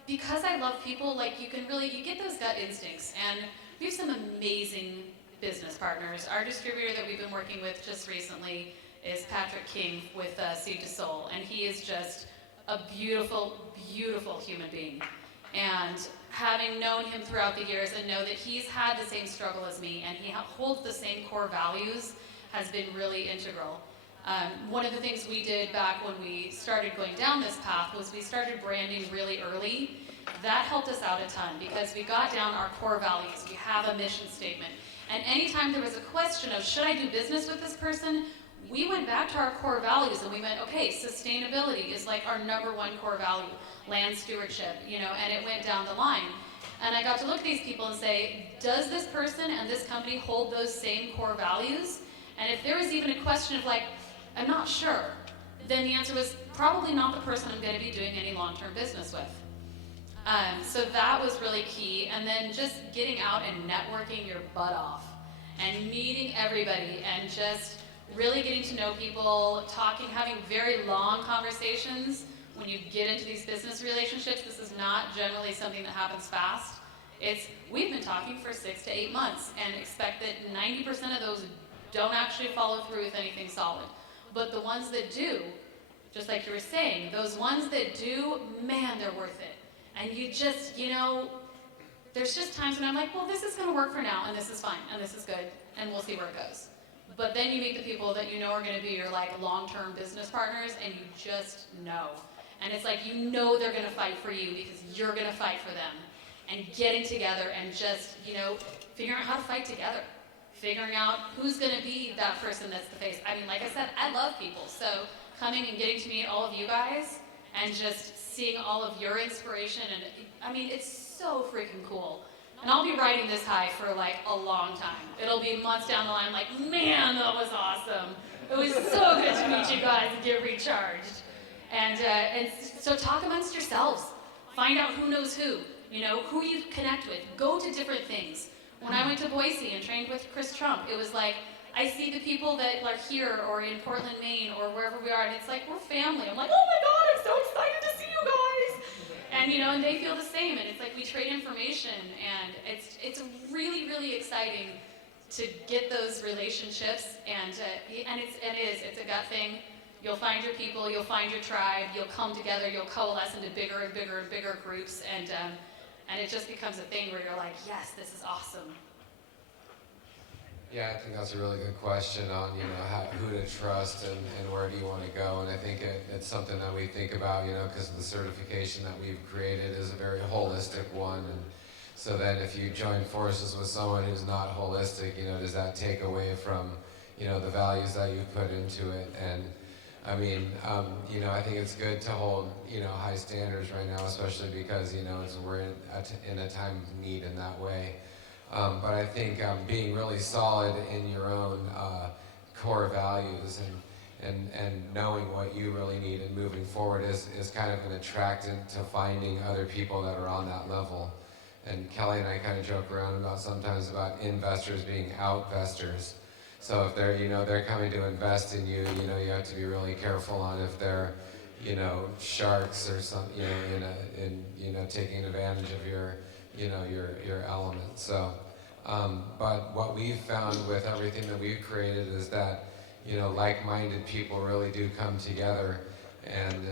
because I love people, like you get those gut instincts, and we have some amazing business partners. Our distributor that we've been working with just recently is Patrick King with Seed to Soul, and he is just a beautiful, beautiful human being. And having known him throughout the years and know that he's had the same struggle as me and he holds the same core values has been really integral. One of the things we did back when we started going down this path was we started branding really early. That helped us out a ton because we got down our core values. We have a mission statement. And anytime there was a question of, should I do business with this person? we went back to our core values and we went, okay, sustainability is like our #1 core value, land stewardship, and it went down the line. And I got to look at these people and say, does this person and this company hold those same core values? And if there was even a question of like, I'm not sure, then the answer was probably not the person I'm going to be doing any long-term business with. So that was really key. And then just getting out and networking your butt off and meeting everybody and just really getting to know people, talking, having very long conversations. When you get into these business relationships, this is not generally something that happens fast. We've been talking for 6 to 8 months and expect that 90% of those don't actually follow through with anything solid. But the ones that do, just like you were saying, those ones that do, man, they're worth it. And you just, there's just times when I'm like, well, this is going to work for now, and this is fine, and this is good, and we'll see where it goes. But then you meet the people that you know are going to be your like long-term business partners, and you just know. And it's like, they're going to fight for you because you're going to fight for them. And getting together and just, figuring out how to fight together. Figuring out who's going to be that person that's the face. I mean, like I said, I love people. So coming and getting to meet all of you guys and just seeing all of your inspiration. And I mean, it's so freaking cool. And I'll be riding this high for like a long time. It'll be months down the line like, man, that was awesome. It was so good to meet you guys and get recharged. And so talk amongst yourselves. Find out who knows who you connect with. Go to different things. When I went to Boise and trained with Chris Trump, it was like, I see the people that are here or in Portland, Maine, or wherever we are, and it's like, we're family. I'm like, oh my God, I'm so excited to see you guys. And, and they feel the same, and it's like we trade information, and it's really, really exciting to get those relationships, and it's a gut thing. You'll find your people, you'll find your tribe, you'll come together, you'll coalesce into bigger and bigger and bigger groups, and it just becomes a thing where you're like, yes, this is awesome. Yeah, I think that's a really good question on, who to trust and where do you want to go. And I think it's something that we think about, because the certification that we've created is a very holistic one. And so then if you join forces with someone who's not holistic, does that take away from, the values that you've put into it? And I mean, I think it's good to hold, high standards right now, especially because, we're in a time of need in that way. But I think being really solid in your own core values and knowing what you really need and moving forward is kind of an attractant to finding other people that are on that level. And Kelly and I kind of joke around sometimes about investors being outvestors. So if they're coming to invest in you, you have to be really careful on if they're, sharks or something, taking advantage of your element. So, but what we've found with everything that we've created is that, like-minded people really do come together, and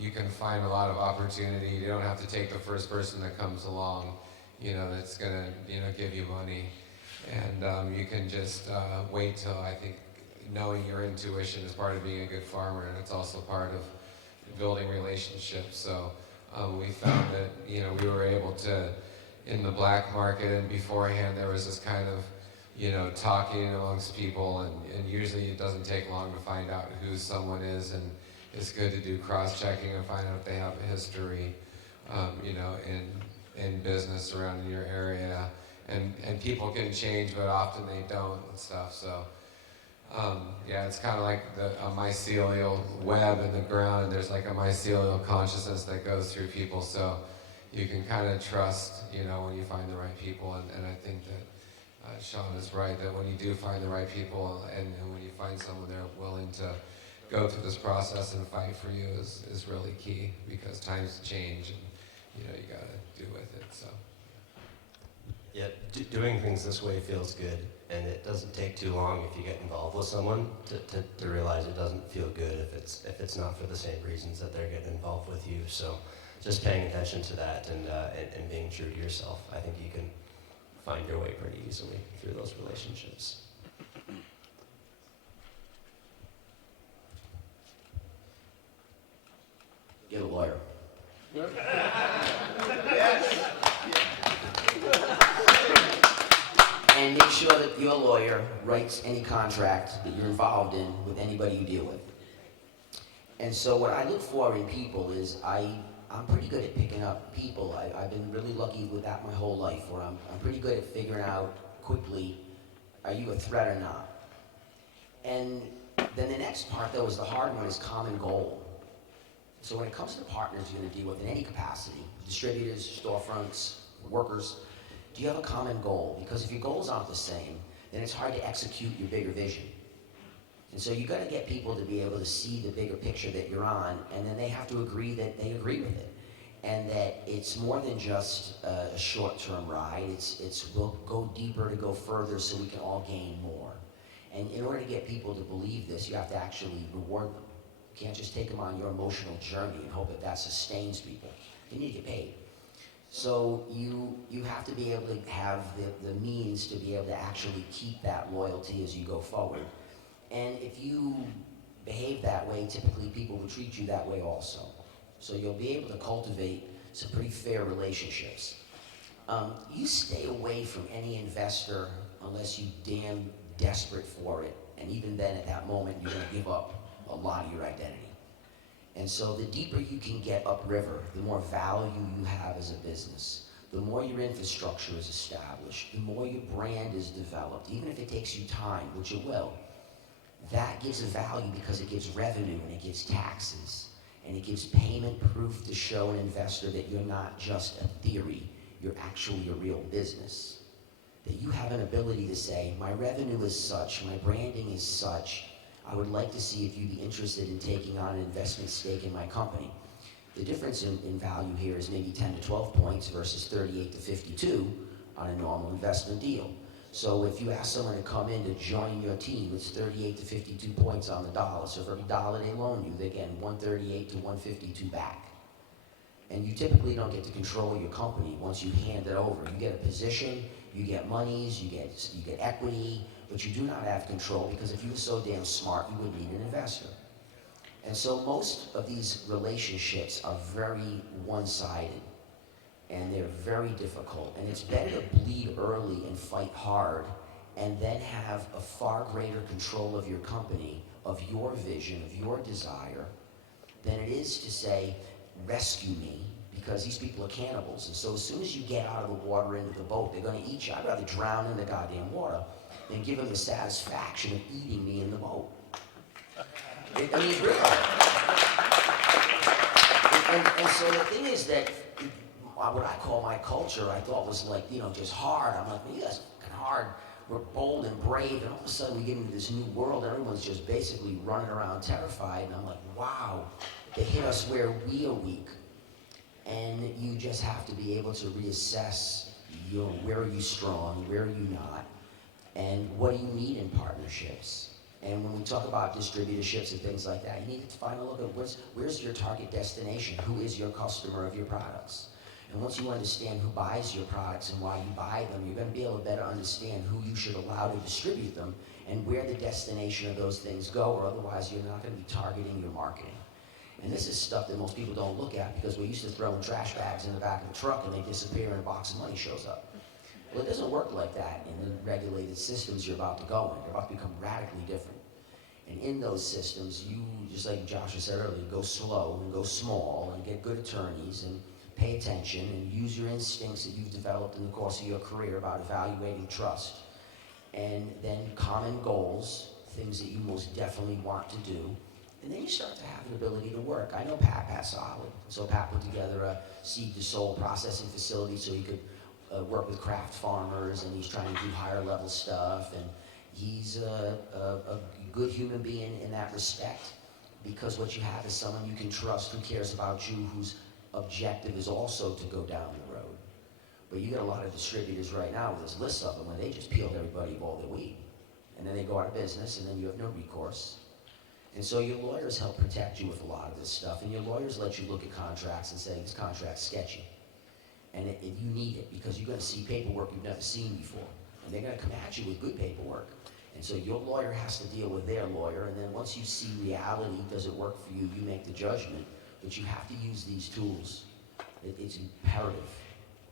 you can find a lot of opportunity. You don't have to take the first person that comes along, that's gonna, give you money. And you can just wait till, I think, knowing your intuition is part of being a good farmer, and it's also part of building relationships. So we found that, we were able to, in the black market and beforehand, there was this kind of, talking amongst people, and usually it doesn't take long to find out who someone is, and it's good to do cross-checking and find out if they have a history, in business around in your area. And people can change, but often they don't and stuff. So, it's kind of like a mycelial web in the ground, and there's like a mycelial consciousness that goes through people. So you can kind of trust, when you find the right people. And I think that Sean is right, that when you do find the right people and when you find someone they're willing to go through this process and fight for you is really key, because times change and, you got to do with it. So. Yeah, doing things this way feels good, and it doesn't take too long if you get involved with someone to realize it doesn't feel good if it's not for the same reasons that they're getting involved with you. So just paying attention to that and being true to yourself, I think you can find your way pretty easily through those relationships. Get a lawyer. Yes. and make sure that your lawyer writes any contract that you're involved in with anybody you deal with. And so what I look for in people is I'm pretty good at picking up people. I've been really lucky with that my whole life, where I'm pretty good at figuring out quickly, are you a threat or not? And then the next part, though, is the hard one, is common goal. So when it comes to partners you're going to deal with in any capacity, distributors, storefronts, workers, do you have a common goal? Because if your goals aren't the same, then it's hard to execute your bigger vision. And so you got to get people to be able to see the bigger picture that you're on, and then they have to agree that they agree with it, and that it's more than just a short-term ride. It's we'll go deeper to go further so we can all gain more. And in order to get people to believe this, you have to actually reward them. You can't just take them on your emotional journey and hope that sustains people. You need to get paid. So you have to be able to have the means to be able to actually keep that loyalty as you go forward. And if you behave that way, typically people will treat you that way also. So you'll be able to cultivate some pretty fair relationships. You stay away from any investor unless you damn desperate for it. And even then, at that moment, you're going to give up a lot of your identity. And so the deeper you can get upriver, the more value you have as a business. The more your infrastructure is established, the more your brand is developed, even if it takes you time, which it will. That gives a value because it gives revenue and it gives taxes and it gives payment proof to show an investor that you're not just a theory, you're actually a real business. That you have an ability to say, my revenue is such, my branding is such, I would like to see if you'd be interested in taking on an investment stake in my company. The difference in value here is maybe 10 to 12 points versus 38 to 52 on a normal investment deal. So if you ask someone to come in to join your team, it's 38 to 52 points on the dollar. So for every dollar they loan you, they're getting 138 to 152 back. And you typically don't get to control your company once you hand it over. You get a position, you get monies, you get equity, but you do not have control, because if you were so damn smart, you would need an investor. And so most of these relationships are very one-sided. And they're very difficult. And it's better to bleed early and fight hard and then have a far greater control of your company, of your vision, of your desire, than it is to say, rescue me, because these people are cannibals. And so as soon as you get out of the water into the boat, they're going to eat you. I'd rather drown in the goddamn water than give them the satisfaction of eating me in the boat. I mean, really. And so the thing is that what I call my culture, I thought was like, just hard. I'm like, man, you guys are fucking hard. We're bold and brave, and all of a sudden we get into this new world, and everyone's just basically running around terrified, and I'm like, wow, they hit us where we are weak. And you just have to be able to reassess, where are you strong, where are you not, and what do you need in partnerships. And when we talk about distributorships and things like that, you need to find a look at where's your target destination, who is your customer of your products. And once you understand who buys your products and why you buy them, you're going to be able to better understand who you should allow to distribute them and where the destination of those things go, or otherwise you're not going to be targeting your marketing. And this is stuff that most people don't look at, because we're used to throwing trash bags in the back of the truck and they disappear and a box of money shows up. Well, it doesn't work like that in the regulated systems you're about to go in. They're about to become radically different. And in those systems, you, just like Joshua said earlier, go slow and go small and get good attorneys and pay attention and use your instincts that you've developed in the course of your career about evaluating trust. And then common goals, things that you most definitely want to do. And then you start to have an ability to work. I know Pat's solid. So Pat put together a seed to soul processing facility so he could work with craft farmers, and he's trying to do higher level stuff. And he's a good human being in that respect, because what you have is someone you can trust who cares about you, whose objective is also to go down the road. But you got a lot of distributors right now, there's lists of them, where they just peeled everybody of all their weed. And then they go out of business, and then you have no recourse. And so your lawyers help protect you with a lot of this stuff, and your lawyers let you look at contracts and say, this contract's sketchy. And you need it, because you're going to see paperwork you've never seen before. And they're going to come at you with good paperwork. And so your lawyer has to deal with their lawyer, and then once you see reality, does it work for you, you make the judgment. But you have to use these tools. It's imperative.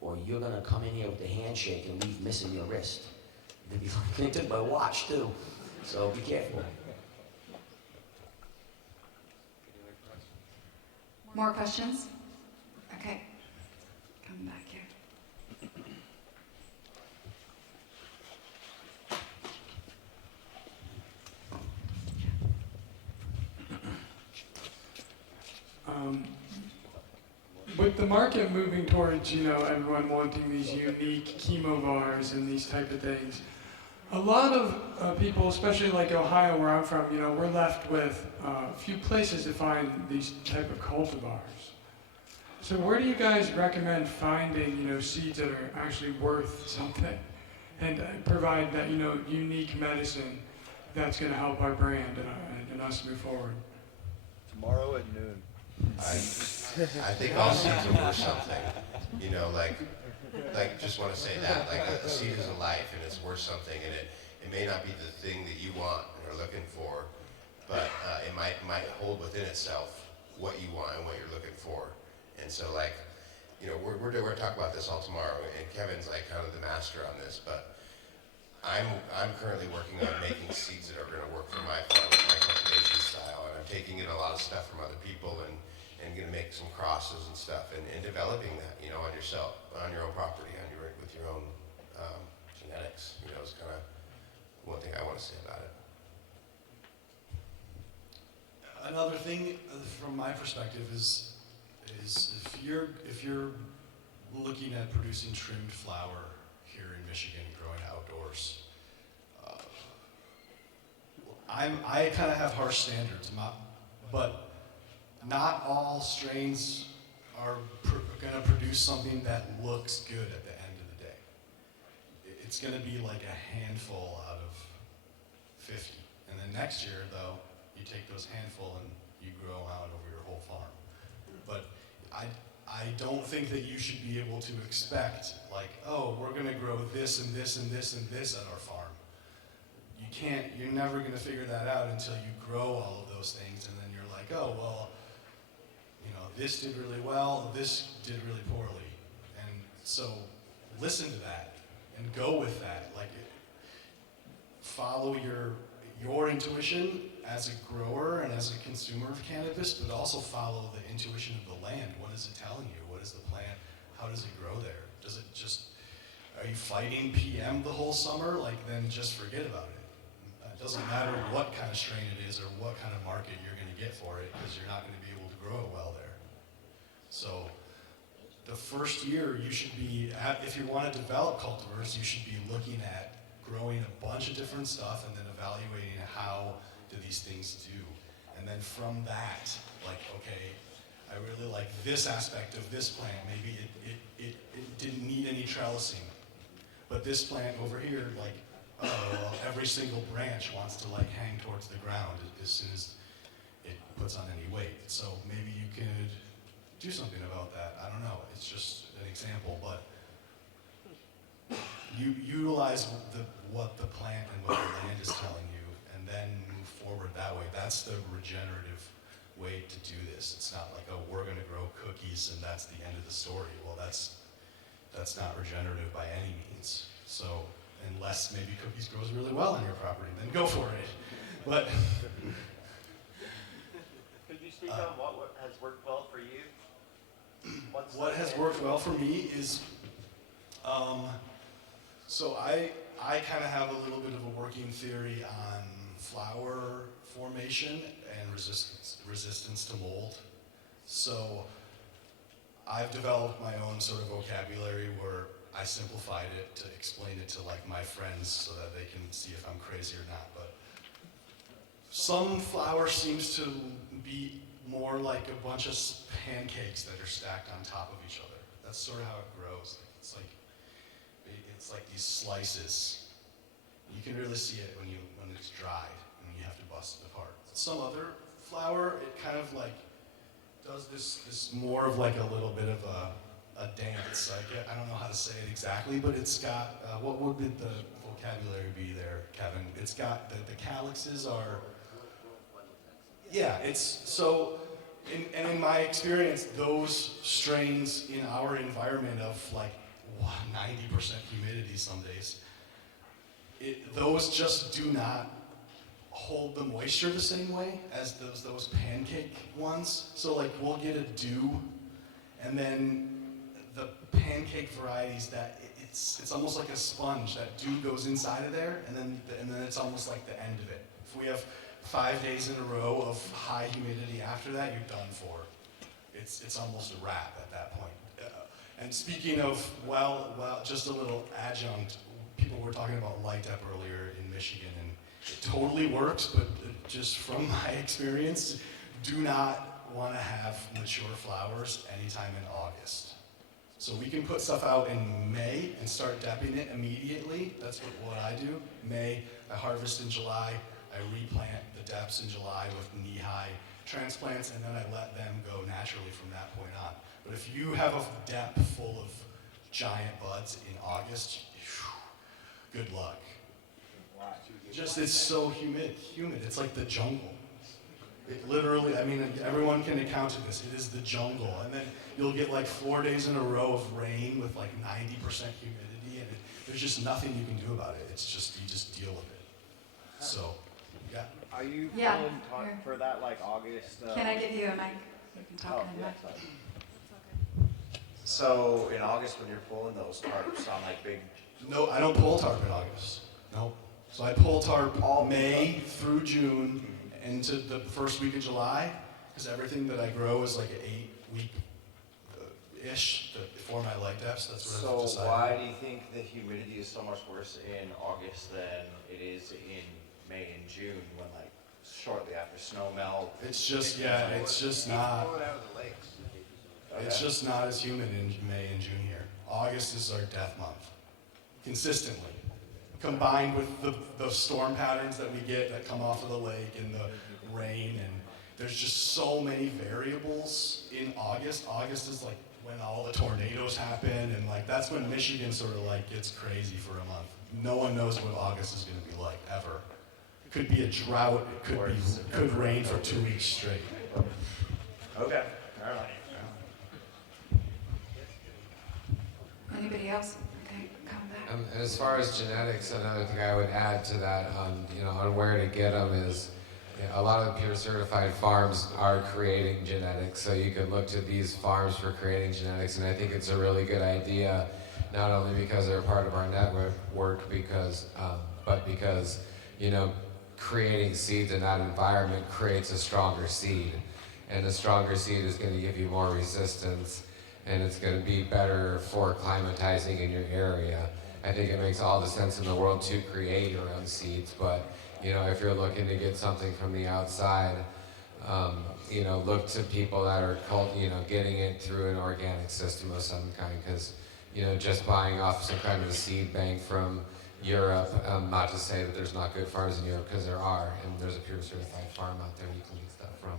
Or you're going to come in here with a handshake and leave missing your wrist. They took my watch too, so be careful. More questions? Okay. Come back here. With the market moving towards, everyone wanting these unique chemo bars and these type of things, a lot of people, especially like Ohio where I'm from, we're left with a few places to find these type of cultivars. So where do you guys recommend finding, seeds that are actually worth something and provide that, unique medicine that's going to help our brand and us move forward? Tomorrow at noon. I think all seeds are worth something. Like just want to say that, like a seed is a life and it's worth something, and it may not be the thing that you want and are looking for, but it might hold within itself what you want and what you're looking for. And so we're going to talk about this all tomorrow, and Kevin's like kind of the master on this, but I'm currently working on making seeds that are going to work for my farm, my cultivation style, and I'm taking in a lot of stuff from other people and going to make some crosses and stuff, and developing that, on yourself, on your own property, with your own genetics, is kind of one thing I want to say about it. Another thing from my perspective is if you're looking at producing trimmed flower here in Michigan, growing outdoors, I kind of have harsh standards, but not all strains are going to produce something that looks good at the end of the day. It's going to be like a handful out of 50. And then next year, though, you take those handful and you grow out over your whole farm. But I don't think that you should be able to expect, like, oh, we're going to grow this and this and this and this at our farm. You're never going to figure that out until you grow all of those things, and then you're like, oh, well, this did really well, this did really poorly. And so listen to that and go with that. Like, follow your intuition as a grower and as a consumer of cannabis, but also follow the intuition of the land. What is it telling you? What is the plant? How does it grow there? Are you fighting PM the whole summer? Then just forget about it. It doesn't matter what kind of strain it is or what kind of market you're going to get for it, because you're not going to be able to grow it well there. So the first year you should be, if you want to develop cultivars, you should be looking at growing a bunch of different stuff and then evaluating how do these things do. And then from that, okay, I really like this aspect of this plant. Maybe it didn't need any trellising. But this plant over here, every single branch wants to hang towards the ground as soon as it puts on any weight. So maybe you could do something about that. I don't know. It's just an example, but you utilize what the plant and what the land is telling you, and then move forward that way. That's the regenerative way to do this. It's not like, oh, we're going to grow cookies and that's the end of the story. Well, that's not regenerative by any means. So unless maybe cookies grows really well on your property, then go for it. But could you speak on what has worked well for you? What has worked well for me is, so I kind of have a little bit of a working theory on flower formation and resistance to mold. So I've developed my own sort of vocabulary where I simplified it to explain it to my friends so that they can see if I'm crazy or not. But some flower seems to be more like a bunch of pancakes that are stacked on top of each other. That's sort of how it grows. It's like these slices. You can really see it when it's dried and you have to bust it apart. Some other flower, it kind of does this more of a little bit of a dance. I don't know how to say it exactly, but it's got, what would the vocabulary be there, Kevin? It's got, the calyxes are, yeah, it's, so, in my experience, those strains in our environment of 90% humidity some days, those just do not hold the moisture the same way as those pancake ones. So like we'll get a dew, and then the pancake varieties that it's almost like a sponge. That dew goes inside of there, and then it's almost like the end of it. If we have 5 days in a row of high humidity after that, you're done for. It's almost a wrap at that point. And speaking of, well, just a little adjunct, people were talking about light up earlier in Michigan, and it totally works, but just from my experience, do not want to have mature flowers anytime in August. So we can put stuff out in May and start depping it immediately. That's what I do. May, I harvest in July, I replant the depths in July with knee-high transplants, and then I let them go naturally from that point on. But if you have a depth full of giant buds in August, good luck. Just, it's so humid. It's like the jungle. It literally, I mean, everyone can account to this. It is the jungle. And then you'll get like 4 days in a row of rain with like 90% humidity, and there's just nothing you can do about it. It's just, you just deal with it. So, yeah. Are you Yeah. pulling for that like August? Can I give you a mic? You can talk in the mic. Sorry. So in August when you're pulling those tarps on like big. No, I don't pull tarp in August. No. So I pull tarp all May through June into the first week of July, because everything that I grow is like an 8-week ish for my light depths. That's what I've decided. So why do you think the humidity is so much worse in August than it is in May and June when like shortly after snow melt? It's just, yeah, it's just not. It's just not as humid in May and June here. August is our death month, consistently. Combined with the storm patterns that we get that come off of the lake and the rain, and there's just so many variables in August. August is like when all the tornadoes happen, and like that's when Michigan sort of like gets crazy for a month. No one knows what August is going to be like ever. It could be a drought. It could rain for 2 weeks straight. Okay. All right. Anybody else? Okay, come back. As far as genetics, another thing I would add to that, on where to get them is, a lot of the pure certified farms are creating genetics, so you can look to these farms for creating genetics, and I think it's a really good idea, not only because they're part of our network, but because, creating seeds in that environment creates a stronger seed, and a stronger seed is going to give you more resistance, and it's going to be better for climatizing in your area. I think it makes all the sense in the world to create your own seeds, but if you're looking to get something from the outside, look to people that are getting it through an organic system of some kind, because just buying off some kind of a seed bank from Europe, not to say that there's not good farms in Europe, because there are, and there's a pure certified farm out there you can get stuff from.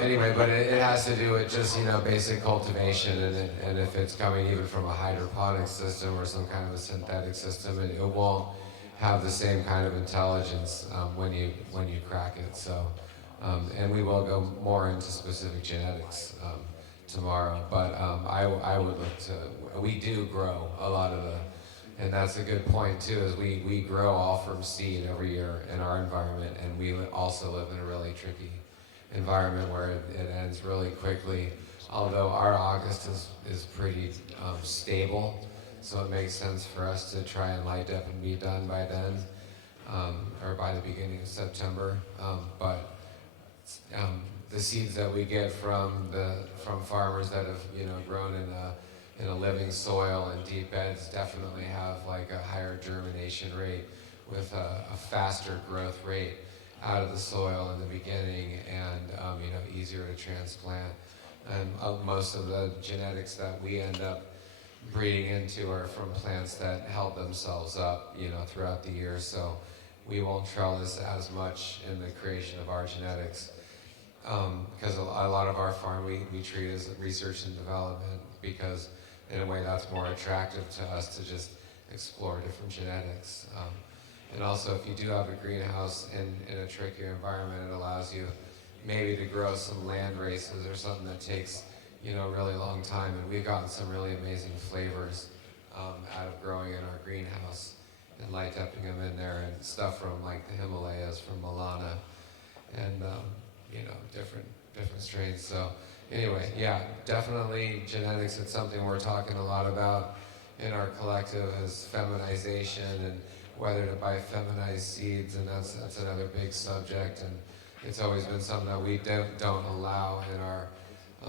Anyway, but it has to do with just basic cultivation, and if it's coming even from a hydroponic system or some kind of a synthetic system, it won't have the same kind of intelligence when you crack it. So, and we will go more into specific genetics tomorrow. But I would look to. We do grow a lot of and that's a good point too. Is we grow all from seed every year in our environment, and we also live in a really tricky environment where it ends really quickly. Although our August is pretty stable. So it makes sense for us to try and light up and be done by then, or by the beginning of September. But the seeds that we get from farmers that have grown in a living soil and deep beds definitely have like a higher germination rate with a faster growth rate out of the soil in the beginning, and easier to transplant. And most of the genetics that we end up breeding into are from plants that held themselves up, throughout the year. So we won't trellis as much in the creation of our genetics, because a lot of our farm we treat as research and development, because in a way that's more attractive to us to just explore different genetics. And also, if you do have a greenhouse in a trickier environment, it allows you maybe to grow some land races or something that takes a really long time. And we've gotten some really amazing flavors out of growing in our greenhouse. and light upping them in there, and stuff from like the Himalayas, from Milana, and different strains. So anyway, yeah, definitely genetics. It's something we're talking a lot about in our collective, is feminization and whether to buy feminized seeds, and that's another big subject. And it's always been something that we don't allow in our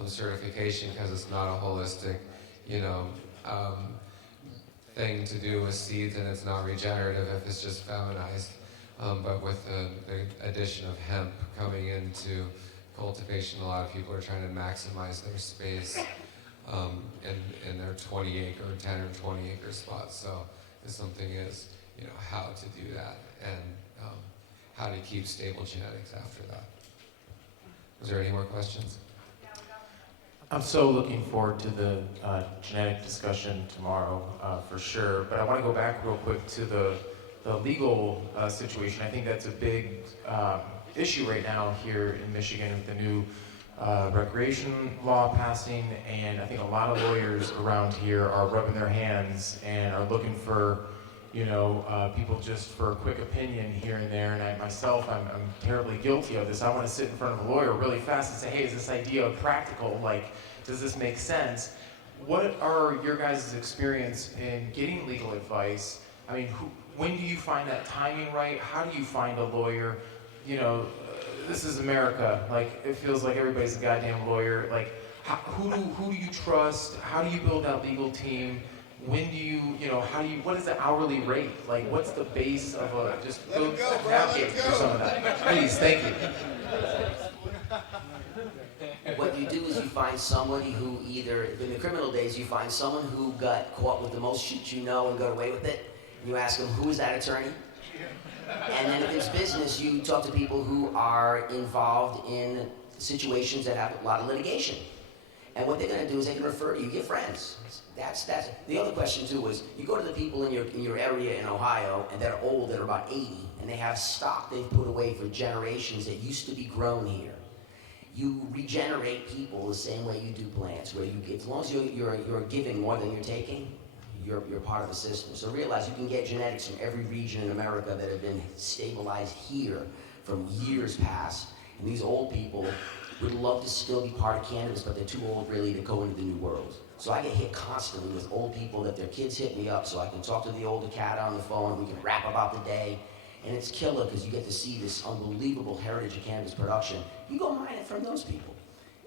certification, because it's not a holistic, thing to do with seeds, and it's not regenerative if it's just feminized. But with the addition of hemp coming into cultivation, a lot of people are trying to maximize their space in their 10 or 20 acre spots. So something is, how to do that, and how to keep stable genetics after that. Was there any more questions? I'm so looking forward to the genetic discussion tomorrow, for sure. But I want to go back real quick to the legal situation. I think that's a big issue right now here in Michigan with the new recreation law passing, and I think a lot of lawyers around here are rubbing their hands and are looking for, people just for a quick opinion here and there. And I myself, I'm terribly guilty of this. I want to sit in front of a lawyer really fast and say, hey, is this idea practical? Like, does this make sense? What are your guys' experience in getting legal advice? I mean, when do you find that timing right? How do you find a lawyer? This is America. Like, it feels like everybody's a goddamn lawyer. Like, who do you trust? How do you build that legal team? When do you, what is the hourly rate? Like, what's the base of just navigate through some of that? Please, thank you. What you do is you find somebody who either, in the criminal days, you find someone who got caught with the most shit and got away with it. And you ask them, who is that attorney? And then if it's business, you talk to people who are involved in situations that have a lot of litigation. And what they're going to do is they can refer you, get friends. That's the other question too is you go to the people in your area in Ohio and that are old, that are about 80, and they have stock they've put away for generations that used to be grown here. You regenerate people the same way you do plants, where you give, as long as you're giving more than you're taking, you're part of the system. So realize you can get genetics from every region in America that have been stabilized here from years past. And these old people would love to still be part of cannabis, but they're too old really to go into the new world. So I get hit constantly with old people that their kids hit me up so I can talk to the older cat on the phone and we can rap about the day. And it's killer because you get to see this unbelievable heritage of cannabis production. You go mine it from those people.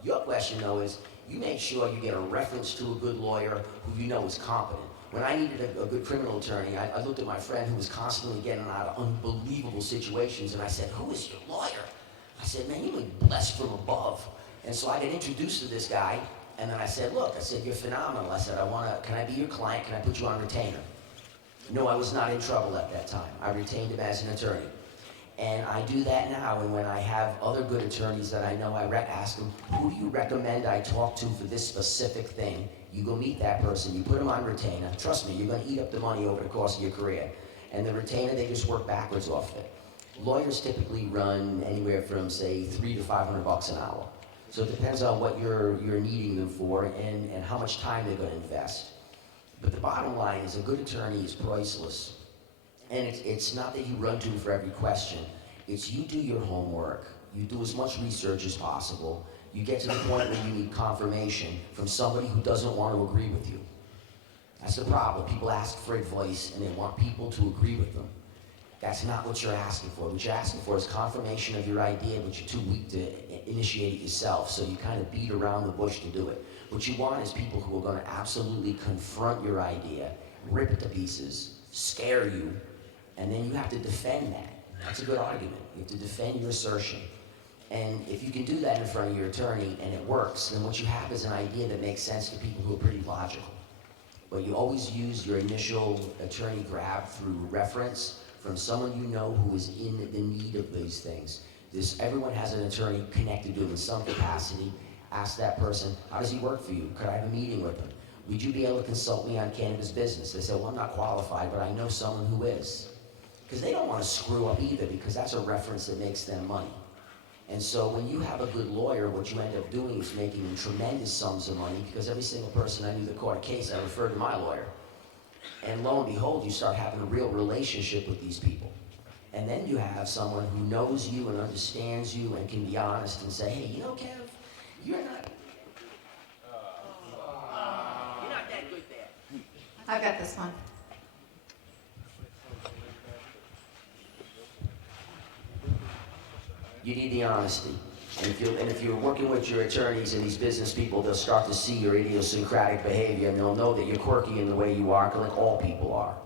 Your question though is, you make sure you get a reference to a good lawyer who you know is competent. When I needed a good criminal attorney, I looked at my friend who was constantly getting out of unbelievable situations and I said, who is your lawyer? I said, man, you've been blessed from above. And so I got introduced to this guy, and then I said, look, I said, you're phenomenal. I said, can I be your client? Can I put you on retainer? No, I was not in trouble at that time. I retained him as an attorney. And I do that now, and when I have other good attorneys that I know, I ask them, who do you recommend I talk to for this specific thing? You go meet that person, you put them on retainer. Trust me, you're gonna eat up the money over the course of your career. And the retainer, they just work backwards off of it. Lawyers typically run anywhere from, say, $300 to $500 an hour. So it depends on what you're needing them for and how much time they're gonna invest. But the bottom line is a good attorney is priceless. And it's not that you run to for every question. It's you do your homework. You do as much research as possible. You get to the point where you need confirmation from somebody who doesn't want to agree with you. That's the problem. People ask for advice and they want people to agree with them. That's not what you're asking for. What you're asking for is confirmation of your idea, but you're too weak to initiate it yourself, so you kind of beat around the bush to do it. What you want is people who are going to absolutely confront your idea, rip it to pieces, scare you, and then you have to defend that. That's a good argument. You have to defend your assertion. And if you can do that in front of your attorney and it works, then what you have is an idea that makes sense to people who are pretty logical. But you always use your initial attorney grab through reference from someone you know who is in the need of these things. Everyone has an attorney connected to him in some capacity. Ask that person, how does he work for you? Could I have a meeting with him? Would you be able to consult me on cannabis business? They say, well, I'm not qualified, but I know someone who is. Because they don't want to screw up either, because that's a reference that makes them money. And so when you have a good lawyer, what you end up doing is making tremendous sums of money, because every single person I knew that caught a case, I referred to my lawyer. And lo and behold, you start having a real relationship with these people. And then you have someone who knows you and understands you and can be honest and say, hey, you know, Kev, you're not that good there. I've got this one. You need the honesty. And if you're working with your attorneys and these business people, they'll start to see your idiosyncratic behavior and they'll know that you're quirky in the way you are, like all people are.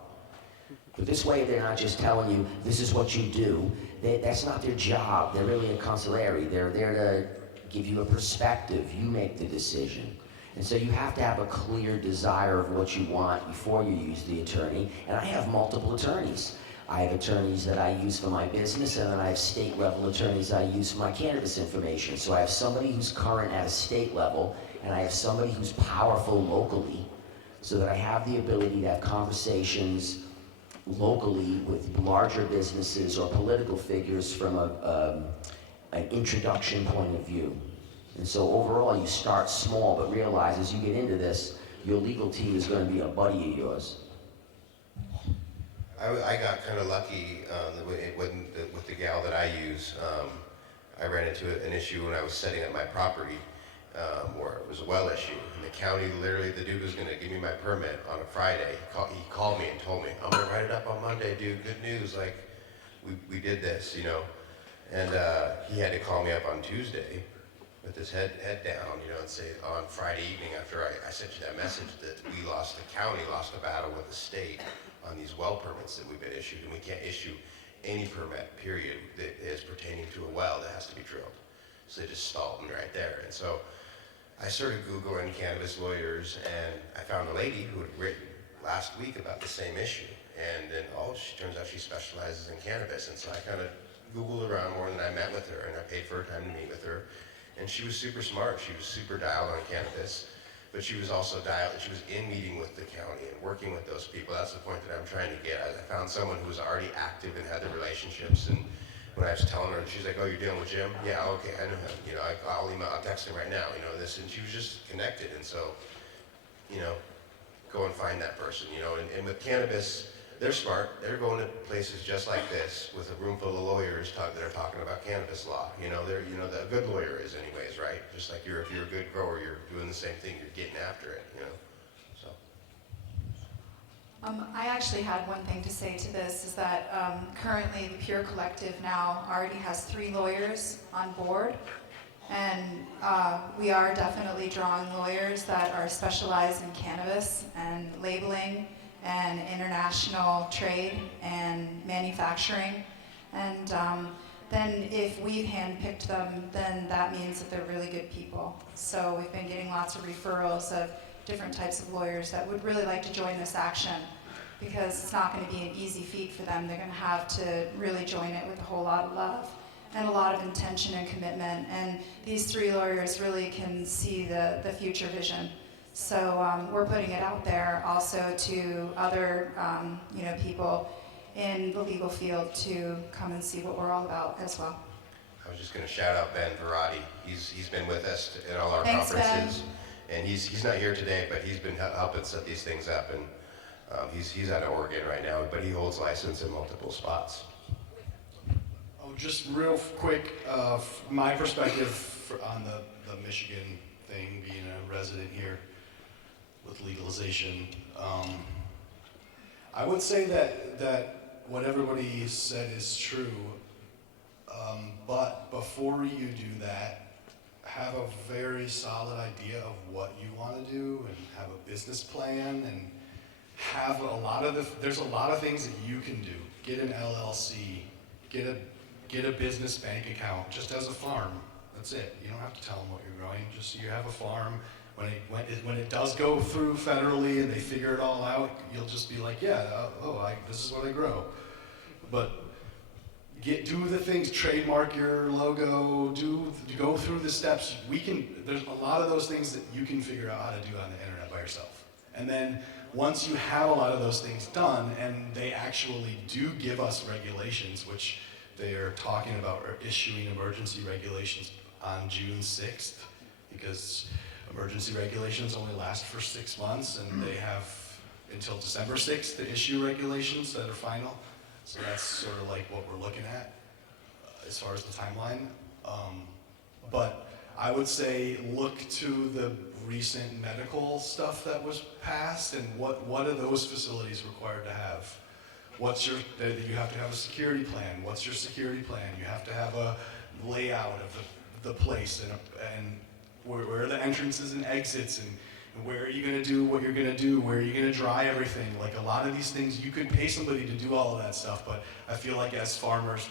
But this way, they're not just telling you, this is what you do. That's not their job. They're really a consigliere. They're there to give you a perspective. You make the decision. And so you have to have a clear desire of what you want before you use the attorney. And I have multiple attorneys. I have attorneys that I use for my business, and then I have state level attorneys I use for my cannabis information. So I have somebody who's current at a state level, and I have somebody who's powerful locally, so that I have the ability to have conversations locally with larger businesses or political figures from an introduction point of view. And so overall, you start small, but realize as you get into this, your legal team is going to be a buddy of yours. I got kind of lucky with the gal that I use. I ran into an issue when I was setting up my property, where it was a well issue. And the county, literally, the dude was going to give me my permit on a Friday. He called me and told me, I'm going to write it up on Monday, dude. Good news. Like, we did this, you know. And he had to call me up on Tuesday with his head down, you know, and say on Friday evening after I sent you that message that the county lost a battle with the state on these well permits that we've been issued, and we can't issue any permit, period, that is pertaining to a well that has to be drilled. So they just stalled me right there. And so I started Googling cannabis lawyers, and I found a lady who had written last week about the same issue. And then, she turns out she specializes in cannabis. And so I kind of Googled around more, and I met with her, and I paid for her time to meet with her. And she was super smart. She was super dialed on cannabis. But she was also she was in meeting with the county and working with those people. That's the point that I'm trying to get at. I found someone who was already active and had the relationships. And when I was telling her, she's like, oh, you're dealing with Jim? Yeah, okay, I know him. You know, I'll text him right now, you know, this. And she was just connected. And so, you know, go and find that person, you know. And with cannabis, they're smart. They're going to places just like this with a room full of lawyers that are talking about cannabis law. You know, the good lawyer is anyways, right? Just like if you're a good grower, you're doing the same thing. You're getting after it, you know. So. I actually had one thing to say to this, is that currently the Pure Collective now already has 3 lawyers on board. And we are definitely drawing lawyers that are specialized in cannabis and labeling and international trade and manufacturing. And then if we've handpicked them, then that means that they're really good people. So we've been getting lots of referrals of different types of lawyers that would really like to join this action, because it's not going to be an easy feat for them. They're going to have to really join it with a whole lot of love and a lot of intention and commitment. And these 3 lawyers really can see the future vision. So we're putting it out there also to other people in the legal field to come and see what we're all about as well. I was just going to shout out Ben Verratti. He's been with us in all our Thanks, conferences. Ben. And he's not here today, but he's been helping set these things up. And he's out of Oregon right now, but he holds license in multiple spots. Oh, just real quick, my perspective on the Michigan thing, being a resident here with legalization. I would say that what everybody said is true, but before you do that, have a very solid idea of what you want to do and have a business plan, and have there's a lot of things that you can do. Get an LLC, get a business bank account, just as a farm. That's it. You don't have to tell them what you're growing. Just so you have a farm. When it does go through federally and they figure it all out, you'll just be like, yeah, this is what I grow. But do the things, trademark your logo, go through the steps. There's a lot of those things that you can figure out how to do on the internet by yourself. And then once you have a lot of those things done, and they actually do give us regulations, which they are talking about issuing emergency regulations on June 6th, because emergency regulations only last for 6 months, and they have until December 6th to issue regulations that are final. So that's sort of like what we're looking at as far as the timeline. But I would say look to the recent medical stuff that was passed and what are those facilities required to have? You have to have a security plan. What's your security plan? You have to have a layout of the place and where are the entrances and exits and where are you going to do what you're going to do? Where are you going to dry everything? Like a lot of these things, you could pay somebody to do all of that stuff, but I feel like as farmers,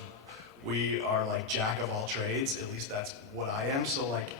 we are like jack of all trades. At least that's what I am. So like,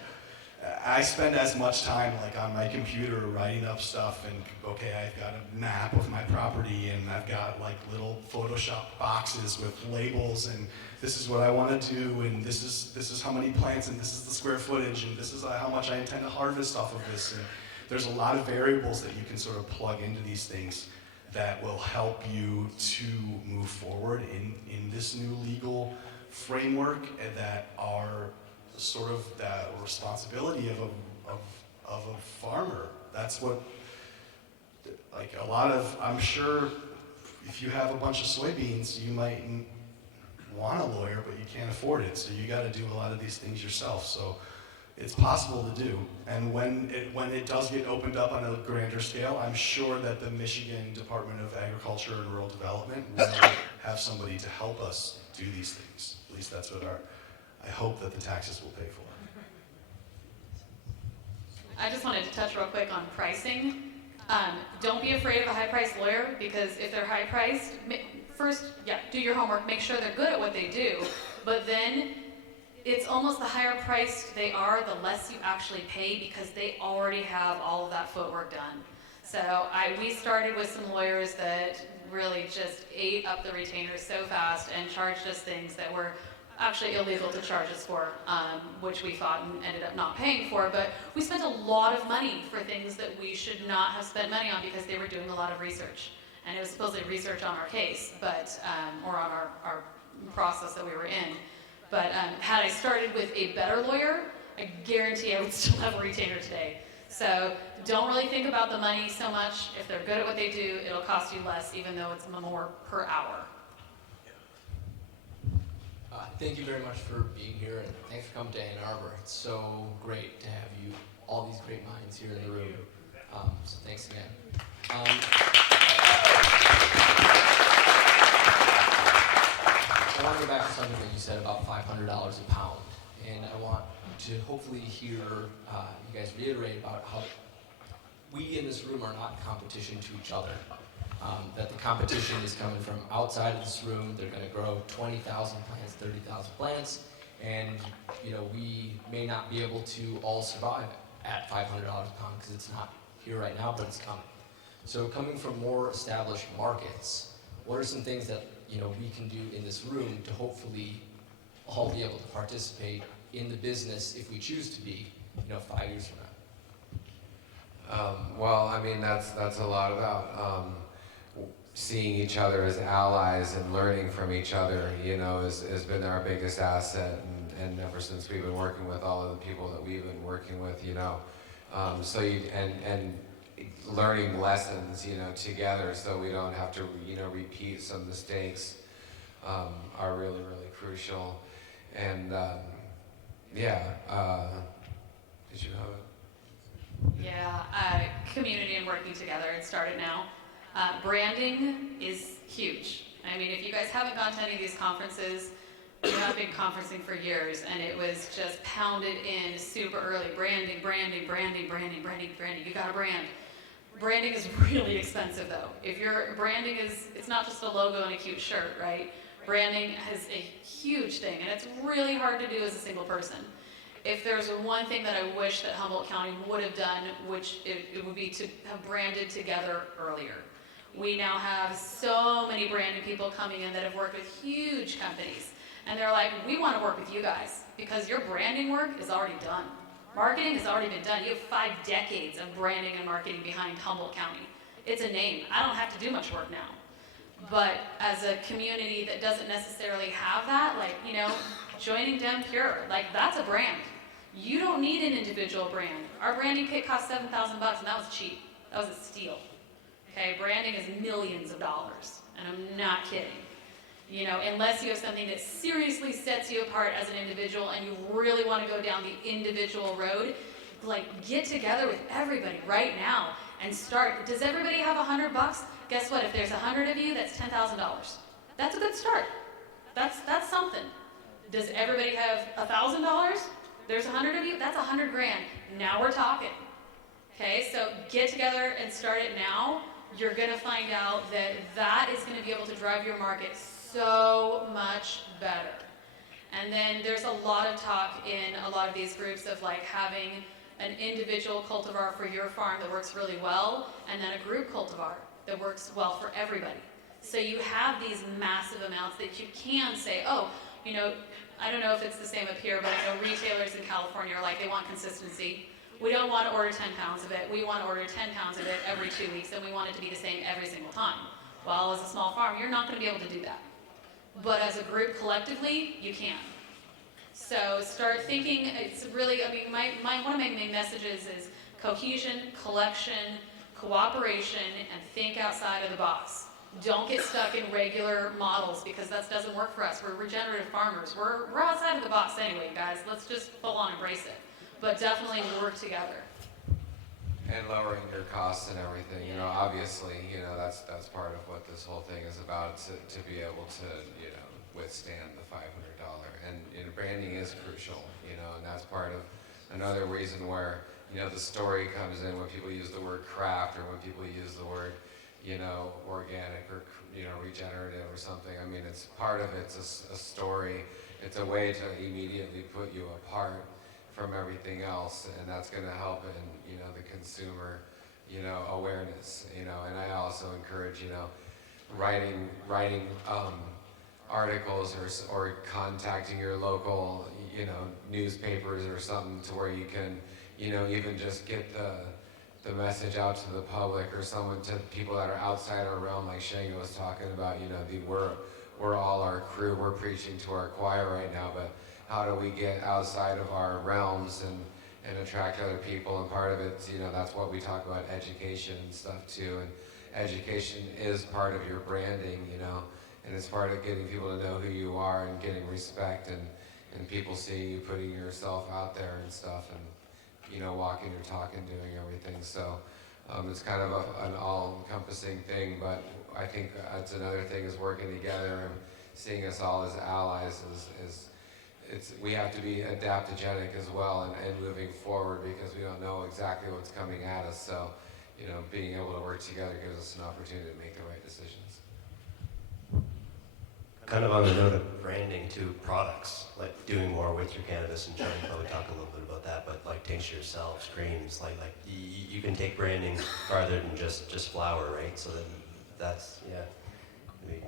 I spend as much time like on my computer writing up stuff and okay, I've got a map of my property and I've got like little Photoshop boxes with labels and this is what I want to do and this is how many plants and this is the square footage and this is how much I intend to harvest off of this. And there's a lot of variables that you can sort of plug into these things that will help you to move forward in this new legal framework and that are sort of that responsibility of a farmer. That's what, like a lot of, I'm sure if you have a bunch of soybeans, you might want a lawyer, but you can't afford it. So you got to do a lot of these things yourself. So it's possible to do. And when it does get opened up on a grander scale, I'm sure that the Michigan Department of Agriculture and Rural Development will have somebody to help us do these things. At least that's what I hope that the taxes will pay for. I just wanted to touch real quick on pricing. Don't be afraid of a high-priced lawyer because if they're high-priced, first, do your homework, make sure they're good at what they do, but then it's almost the higher priced they are, the less you actually pay because they already have all of that footwork done. So we started with some lawyers that really just ate up the retainers so fast and charged us things that were actually illegal to charge us for, which we thought and ended up not paying for. But we spent a lot of money for things that we should not have spent money on because they were doing a lot of research. And it was supposedly research on our case, but or on our process that we were in. But had I started with a better lawyer, I guarantee I would still have a retainer today. So don't really think about the money so much. If they're good at what they do, it'll cost you less, even though it's more per hour. Thank you very much for being here, and thanks for coming to Ann Arbor. It's so great to have you, all these great minds here in the room. So thanks again. I want to go back to something that you said about $500 a pound, and I want to hopefully hear you guys reiterate about how we in this room are not in competition to each other. That the competition is coming from outside of this room. They're going to grow 20,000 plants, 30,000 plants, and we may not be able to all survive at $500 a pound because it's not here right now, but it's coming. So coming from more established markets, what are some things that we can do in this room to hopefully all be able to participate in the business if we choose to be, 5 years from now? Well, I mean, that's a lot about seeing each other as allies and learning from each other, has been our biggest asset. And ever since we've been working with all of the people that we've been working with, and learning lessons, together so we don't have to, repeat some mistakes are really, really crucial. And did you have it? Yeah, community and working together. It started now. Branding is huge. I mean, if you guys haven't gone to any of these conferences, I've been conferencing for years, and it was just pounded in super early. Branding. You got to brand. Branding is really expensive, though. Branding it's not just a logo and a cute shirt, right? Branding is a huge thing, and it's really hard to do as a single person. If there's one thing that I wish that Humboldt County would have done, which it would be to have branded together earlier. We now have so many branding people coming in that have worked with huge companies. And they're like, we want to work with you guys because your branding work is already done. Marketing has already been done. You have 5 decades of branding and marketing behind Humboldt County. It's a name. I don't have to do much work now. But as a community that doesn't necessarily have that, joining Dem Pure, that's a brand. You don't need an individual brand. Our branding kit cost $7,000 and that was cheap. That was a steal. Okay, branding is millions of dollars, and I'm not kidding. You know, unless you have something that seriously sets you apart as an individual and you really want to go down the individual road, like get together with everybody right now and start. Does everybody have $100? Guess what? If there's 100 of you, that's $10,000. That's a good start. That's something. Does everybody have $1,000? There's 100 of you, that's 100 grand. Now we're talking. Okay, so get together and start it now. You're gonna find out that that is gonna be able to drive your market so much better. And then there's a lot of talk in a lot of these groups of like having an individual cultivar for your farm that works really well, and then a group cultivar that works well for everybody. So you have these massive amounts that you can say, oh, you know, I don't know if it's the same up here, but I know retailers in California are like, they want consistency. We don't want to order 10 pounds of it. We want to order 10 pounds of it every 2 weeks, and we want it to be the same every single time. Well, as a small farm, you're not going to be able to do that. But as a group collectively, you can. So start thinking, it's really, I mean, one of my main messages is cohesion, collection, cooperation, and think outside of the box. Don't get stuck in regular models because that doesn't work for us. We're regenerative farmers. We're outside of the box anyway, guys. Let's just full on embrace it. But definitely work together. And lowering your costs and everything, you know, obviously, you know, that's part of what this whole thing is about, to be able to, you know, withstand the $500. And you know, branding is crucial, you know, and that's part of another reason where, you know, the story comes in when people use the word craft or when people use the word, you know, organic or, you know, regenerative or something. I mean, it's part of it's a story. It's a way to immediately put you apart from everything else, and that's going to help in, you know, the consumer, you know, awareness, you know. And I also encourage, you know, writing articles or contacting your local, you know, newspapers or something to where you can, you know, even just get the message out to the public or someone, to people that are outside our realm, like Shango was talking about, you know, we're all our crew, we're preaching to our choir right now, but how do we get outside of our realms and attract other people? And part of it, you know, that's what we talk about, education and stuff too. And education is part of your branding, you know, and it's part of getting people to know who you are and getting respect and people seeing you putting yourself out there and stuff, and, you know, walking your talk and doing everything. So it's kind of an all-encompassing thing, but I think that's another thing, is working together and seeing us all as allies we have to be adaptogenic as well and moving forward, because we don't know exactly what's coming at us. So, you know, being able to work together gives us an opportunity to make the right decisions. Kind of on the note of branding to products, like doing more with your cannabis, and Johnny probably talk a little bit about that, but like tinctures, selves, creams, like you can take branding farther than just flower, right? So then that's, yeah. Maybe.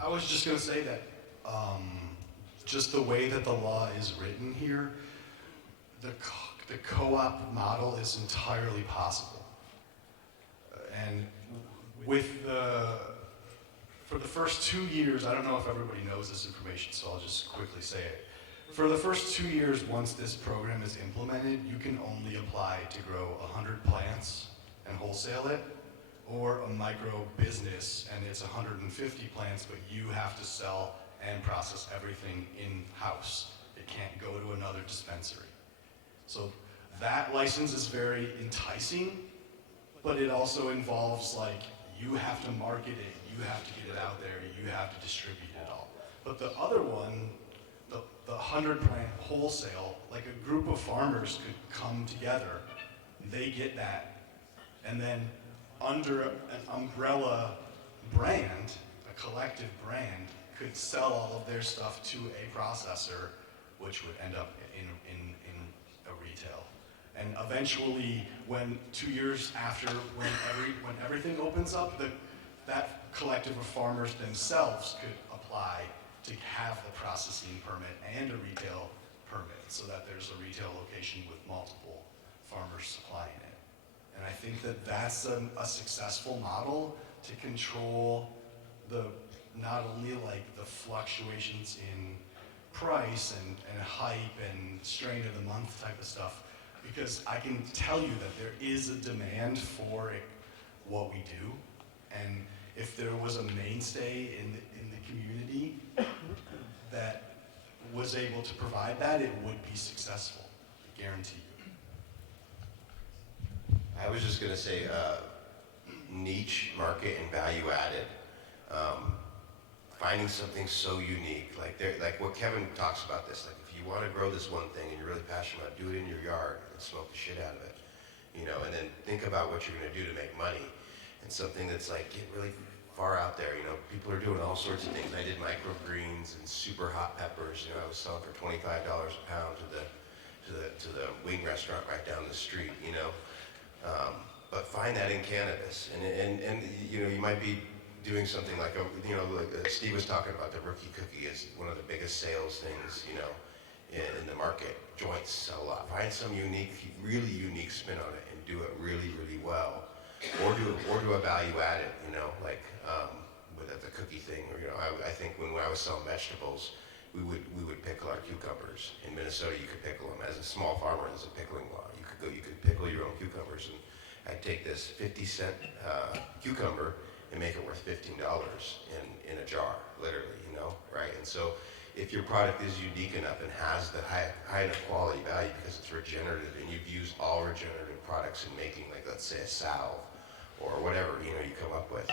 I was just going to say that just the way that the law is written here, the co-op model is entirely possible. And with for the first 2 years, I don't know if everybody knows this information, so I'll just quickly say it. For the first 2 years, once this program is implemented, you can only apply to grow 100 plants and wholesale it, or a micro business and it's 150 plants, but you have to sell and process everything in-house. It can't go to another dispensary. So that license is very enticing, but it also involves, like, you have to market it, you have to get it out there, you have to distribute it all. But the other one, the 100 plant wholesale, like a group of farmers could come together, they get that, and then under an umbrella brand, a collective brand, could sell all of their stuff to a processor, which would end up in a retail. And eventually, when 2 years after, when everything opens up, that collective of farmers themselves could apply to have the processing permit and a retail permit, so that there's a retail location with multiple farmers supplying it. And I think that that's a successful model to control not only like the fluctuations in price and hype and strain of the month type of stuff, because I can tell you that there is a demand for what we do. And if there was a mainstay in the community that was able to provide that, it would be successful, I guarantee you. I was just gonna say, niche market and value added. Finding something so unique, like what Kevin talks about this, like if you wanna grow this one thing and you're really passionate about it, do it in your yard and smoke the shit out of it, you know, and then think about what you're gonna do to make money. And something that's like, get really far out there, you know, people are doing all sorts of things. I did microgreens and super hot peppers, you know, I was selling for $25 a pound to the wing restaurant right down the street, you know. But find that in cannabis, and you know, you might be doing something like Steve was talking about, the rookie cookie is one of the biggest sales things, you know, in the market. Joints sell a lot. Find some unique, really unique spin on it and do it really, really well, or do a value added, you know, like with the cookie thing. Or, you know, I think when I was selling vegetables, we would pickle our cucumbers. In Minnesota, you could pickle them. As a small farmer, there's a pickling law. You could pickle your own cucumbers, and I'd take this 50-cent cucumber and make it worth $15 in a jar, literally, you know, right? And so if your product is unique enough and has the high enough quality value because it's regenerative, and you've used all regenerative products in making, like, let's say a salve or whatever, you know, you come up with,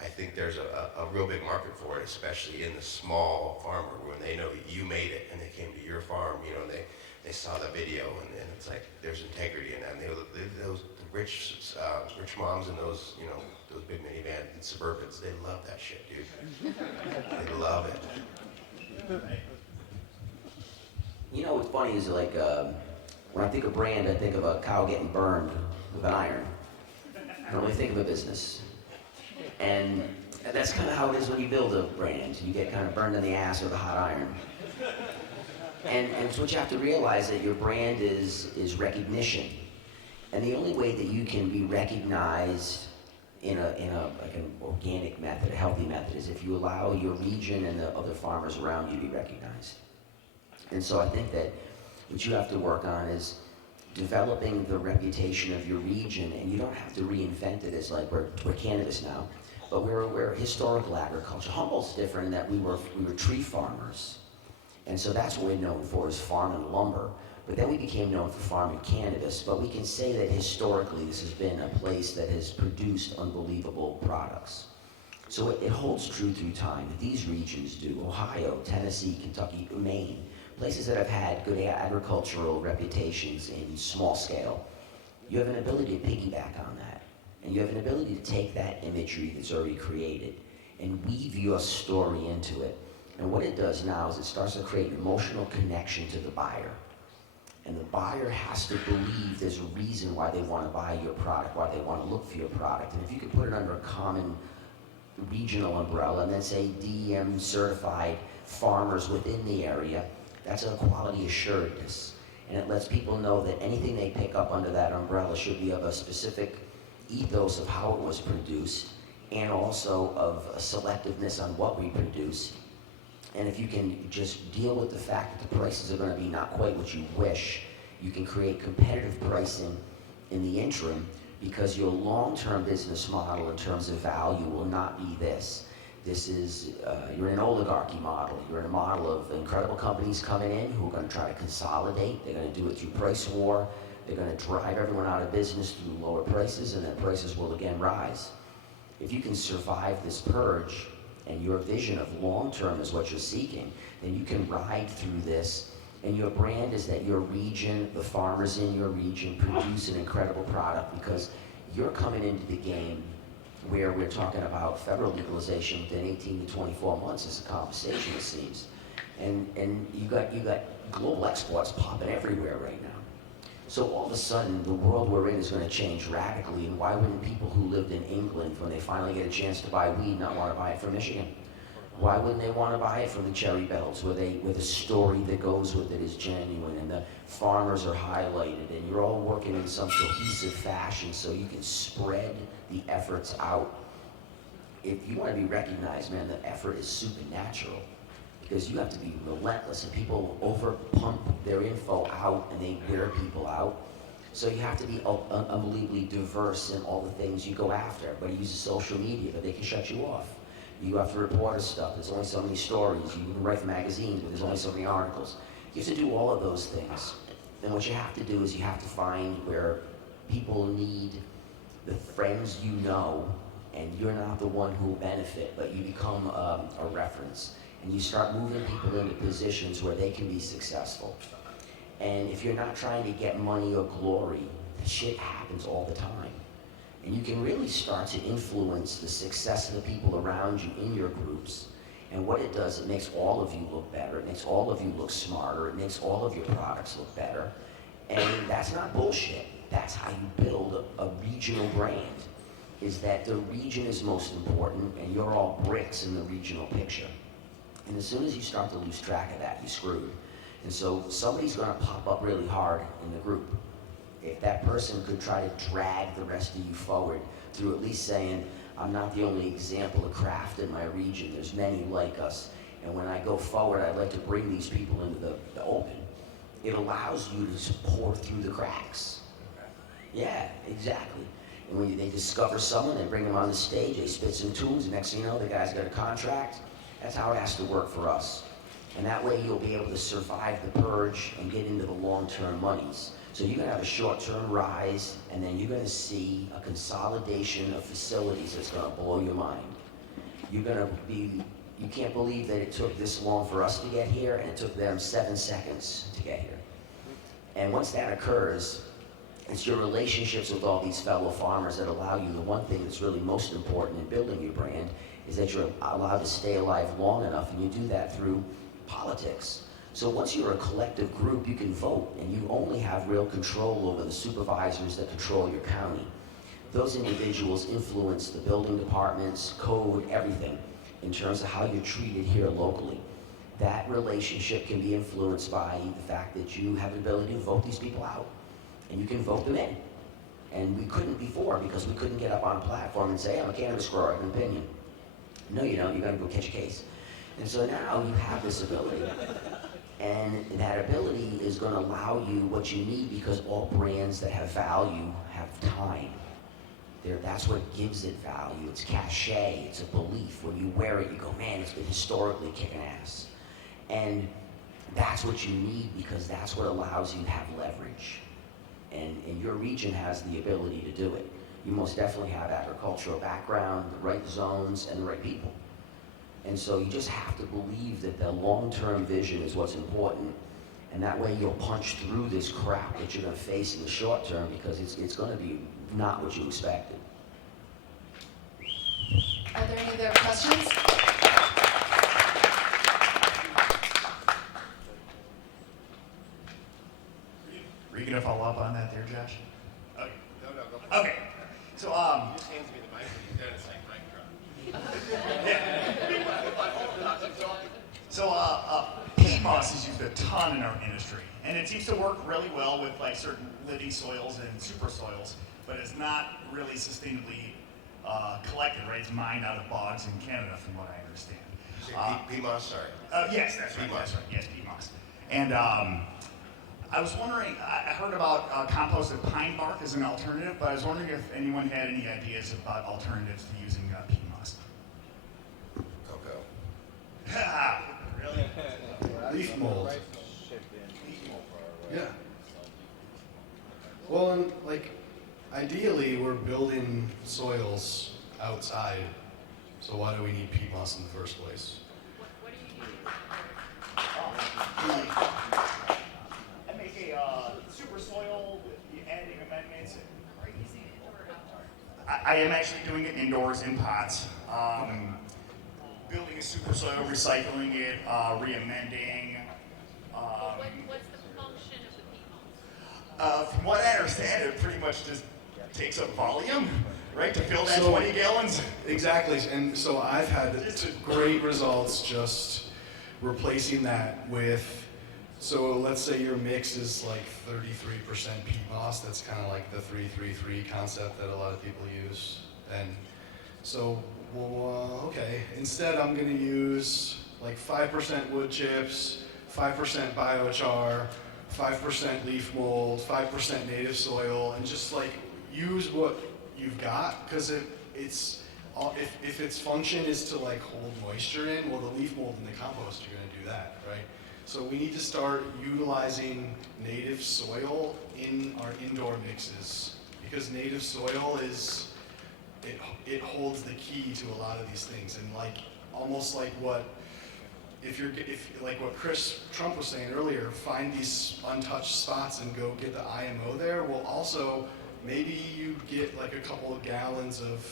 I think there's a real big market for it, especially in the small farmer, when they know that you made it and they came to your farm, you know, and they saw the video, and it's like there's integrity in that. And those rich moms and those, you know, those big minivan and Suburbans, they love that shit, dude. They love it. You know what's funny is, like, when I think of brand, I think of a cow getting burned with an iron. I don't really think of a business. And that's kind of how it is when you build a brand. You get kind of burned in the ass with a hot iron. And so what you have to realize, that your brand is recognition. And the only way that you can be recognized in like an organic method, a healthy method, is if you allow your region and the other farmers around you to be recognized. And so I think that what you have to work on is developing the reputation of your region, and you don't have to reinvent it as like we're cannabis now, but we're historical agriculture. Humboldt's different in that we were tree farmers, and so that's what we're known for, is farming lumber. But then we became known for farming cannabis. But we can say that historically this has been a place that has produced unbelievable products. So it holds true through time that these regions do. Ohio, Tennessee, Kentucky, Maine, places that have had good agricultural reputations in small scale. You have an ability to piggyback on that. And you have an ability to take that imagery that's already created and weave your story into it. And what it does now is it starts to create an emotional connection to the buyer. And the buyer has to believe there's a reason why they want to buy your product, why they want to look for your product. And if you could put it under a common regional umbrella and then say DEM certified farmers within the area, that's a quality assuredness. And it lets people know that anything they pick up under that umbrella should be of a specific ethos of how it was produced, and also of a selectiveness on what we produce. And if you can just deal with the fact that the prices are going to be not quite what you wish, you can create competitive pricing in the interim, because your long-term business model in terms of value will not be this. This is, you're in an oligarchy model. You're in a model of incredible companies coming in who are going to try to consolidate. They're going to do it through price war. They're going to drive everyone out of business through lower prices, and then prices will again rise. If you can survive this purge, and your vision of long-term is what you're seeking, then you can ride through this, and your brand is that your region, the farmers in your region, produce an incredible product, because you're coming into the game where we're talking about federal legalization within 18 to 24 months as a conversation, it seems. And you got global exports popping everywhere right now. So all of a sudden, the world we're in is going to change radically, and why wouldn't people who lived in England, when they finally get a chance to buy weed, not want to buy it from Michigan? Why wouldn't they want to buy it from the cherry belts, where the story that goes with it is genuine, and the farmers are highlighted, and you're all working in some cohesive fashion so you can spread the efforts out? If you want to be recognized, man, the effort is supernatural, because you have to be relentless, and people over pump their info out and they wear people out. So you have to be unbelievably diverse in all the things you go after. Everybody uses social media, but they can shut you off. You have to report stuff. There's only so many stories. You can write magazines, but there's only so many articles. You have to do all of those things. And what you have to do is you have to find where people need the friends you know, and you're not the one who will benefit, but you become a reference. And you start moving people into positions where they can be successful. And if you're not trying to get money or glory, shit happens all the time. And you can really start to influence the success of the people around you in your groups. And what it does, it makes all of you look better. It makes all of you look smarter. It makes all of your products look better. And that's not bullshit. That's how you build a regional brand, is that the region is most important and you're all bricks in the regional picture. And as soon as you start to lose track of that, you're screwed. And so somebody's gonna pop up really hard in the group. If that person could try to drag the rest of you forward through at least saying, I'm not the only example of craft in my region, there's many like us, and when I go forward, I'd like to bring these people into the open. It allows you to pour through the cracks. Yeah, exactly. And when they discover someone, they bring them on the stage, they spit some tunes, and next thing you know, the guy's got a contract. That's how it has to work for us. And that way you'll be able to survive the purge and get into the long-term monies. So you're gonna have a short-term rise, and then you're gonna see a consolidation of facilities that's gonna blow your mind. You can't believe that it took this long for us to get here, and it took them 7 seconds to get here. And once that occurs, it's your relationships with all these fellow farmers that allow you, the one thing that's really most important in building your brand is that you're allowed to stay alive long enough, and you do that through politics. So once you're a collective group, you can vote, and you only have real control over the supervisors that control your county. Those individuals influence the building departments, code, everything, in terms of how you're treated here locally. That relationship can be influenced by the fact that you have the ability to vote these people out, and you can vote them in. And we couldn't before, because we couldn't get up on a platform and say, I'm a cannabis grower, I have an opinion. No, you don't, you gotta go catch a case. And so now you have this ability. And that ability is going to allow you what you need, because all brands that have value have time. That's what gives it value. It's cachet, it's a belief. When you wear it, you go, man, it's been historically kicking ass. And that's what you need, because that's what allows you to have leverage. And your region has the ability to do it. You most definitely have agricultural background, the right zones, and the right people. And so you just have to believe that the long-term vision is what's important. And that way you'll punch through this crap that you're going to face in the short term, because it's going to be not what you expected. Are there any other questions? Are you going to follow up on that there, Josh? Okay. No, go. Okay. So, He just hands me the mic when he's done. It's like, mic drop. So, peat moss is used a ton in our industry, and it seems to work really well with like certain living soils and super soils, but it's not really sustainably collected, right? It's mined out of bogs in Canada, from what I understand. You say peat moss, sorry. Yes, that's right. Peat moss. That's right. Yes, peat moss. And I was wondering, I heard about composted pine bark as an alternative, but I was wondering if anyone had any ideas about alternatives to using peat moss. Cocoa. Really? Leaf mold. Yeah. Well, and like, ideally, we're building soils outside, so why do we need peat moss in the first place? What do you do? I make a super soil with the adding amendments. Are you using it indoor or outdoor? I am actually doing it indoors in pots. Building a super soil, recycling it, re-amending. What's the function of the peat moss? From what I understand, it pretty much just takes up volume, right, to fill that So- 20 gallons. Exactly, and so I've had great results just replacing that with, so let's say your mix is like 33% peat moss, that's kind of like the 3-3-3 concept that a lot of people use. And so, well, okay, instead I'm gonna use like 5% wood chips, 5% biochar, 5% leaf mold, 5% native soil, and just like use what you've got, because if its function is to like hold moisture in, well, the leaf mold and the compost are going to do that, right? So we need to start utilizing native soil in our indoor mixes, because native soil it holds the key to a lot of these things, and like almost like what what Chris Trump was saying earlier, find these untouched spots and go get the IMO there. Well, also maybe you get like a couple of gallons of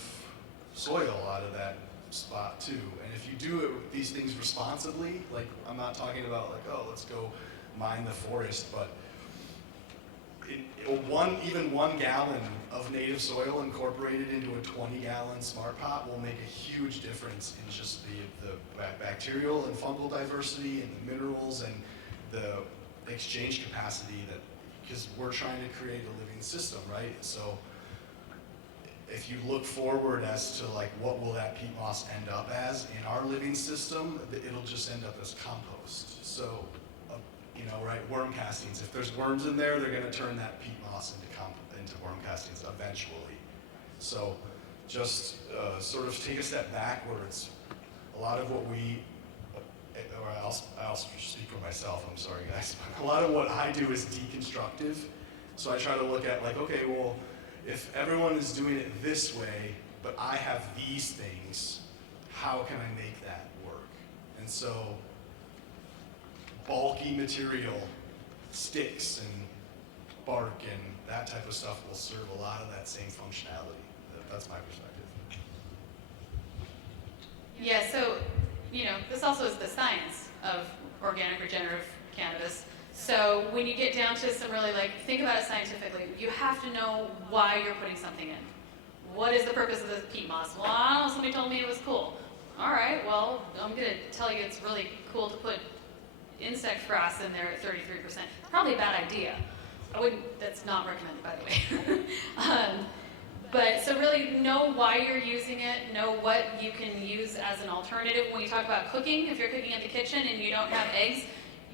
soil out of that spot too. And if you do these things responsibly, like I'm not talking about like, oh, let's go mine the forest, but even 1 gallon of native soil incorporated into a 20-gallon smart pot will make a huge difference in just the bacterial and fungal diversity and the minerals and the exchange capacity, that because we're trying to create a living system, right? So if you look forward as to like what will that peat moss end up as in our living system, it'll just end up as compost. So right, worm castings. If there's worms in there, they're going to turn that peat moss into worm castings eventually. So just sort of take a step backwards. A lot of what I'll speak for myself, I'm sorry guys, but a lot of what I do is deconstructive. So I try to look at like, okay, well, if everyone is doing it this way, but I have these things, how can I make that work? And so bulky material, sticks and bark and that type of stuff will serve a lot of that same functionality. That's my perspective. Yeah, so, this also is the science of organic regenerative cannabis. So when you get down to some really think about it scientifically, you have to know why you're putting something in. What is the purpose of this peat moss? Well, I don't know, somebody told me it was cool. All right, well, I'm gonna tell you it's really cool to put insect grass in there at 33%. Probably a bad idea. That's not recommended, by the way. But so really know why you're using it, know what you can use as an alternative. When you talk about cooking, if you're cooking in the kitchen and you don't have eggs,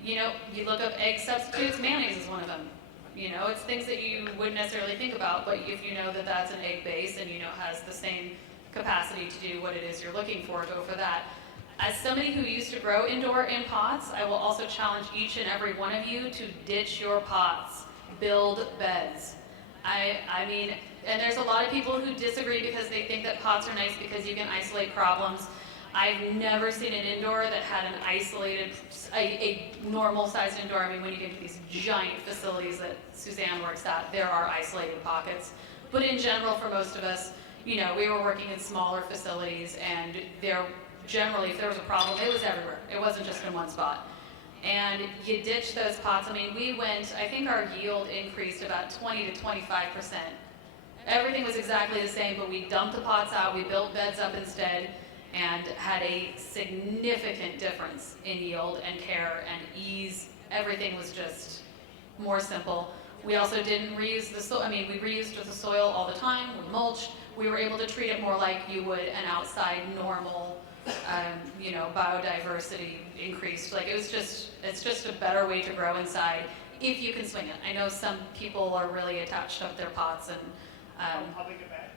you look up egg substitutes, mayonnaise is one of them. It's things that you wouldn't necessarily think about, but if you know that that's an egg base and has the same capacity to do what it is you're looking for, go for that. As somebody who used to grow indoor in pots, I will also challenge each and every one of you to ditch your pots, build beds. I mean, and there's a lot of people who disagree because they think that pots are nice because you can isolate problems. I've never seen an indoor that had an isolated, a normal sized indoor. I mean, when you get to these giant facilities that Suzanne works at, there are isolated pockets. But in general, for most of us, we were working in smaller facilities, and generally, if there was a problem, it was everywhere. It wasn't just in one spot. And you ditch those pots. I mean, I think our yield increased about 20 to 25%. Everything was exactly the same, but we dumped the pots out, we built beds up instead, and had a significant difference in yield and care and ease. Everything was just more simple. We also didn't reuse the soil. I mean, we reused the soil all the time, we mulched. We were able to treat it more like you would an outside normal biodiversity increased. It's just a better way to grow inside if you can swing it. I know some people are really attached up their pots and. How big a bed?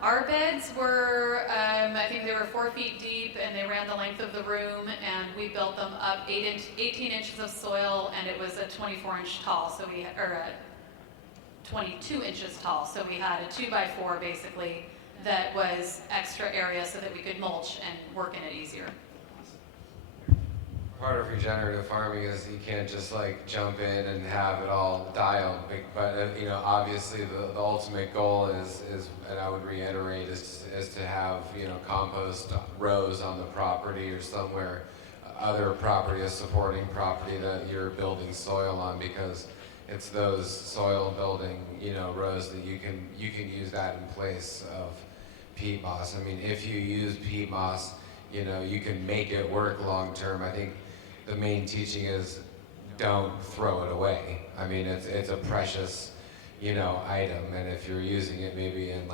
Our beds were, I think they were 4 feet deep, and they ran the length of the room, and we built them up 18 inches of soil, and it was a 24-inch tall, or 22 inches tall. So we had a 2x4 basically that was extra area so that we could mulch and work in it easier. Part of regenerative farming is you can't just jump in and have it all dialed, but obviously the ultimate goal is, and I would reiterate, is to have compost rows on the property or somewhere, other property, a supporting property that you're building soil on, because it's those soil building rows that you can use that in place of peat moss. I mean, if you use peat moss, you can make it work long term. I think the main teaching is don't throw it away. I mean, it's a precious, item, and if you're using it maybe in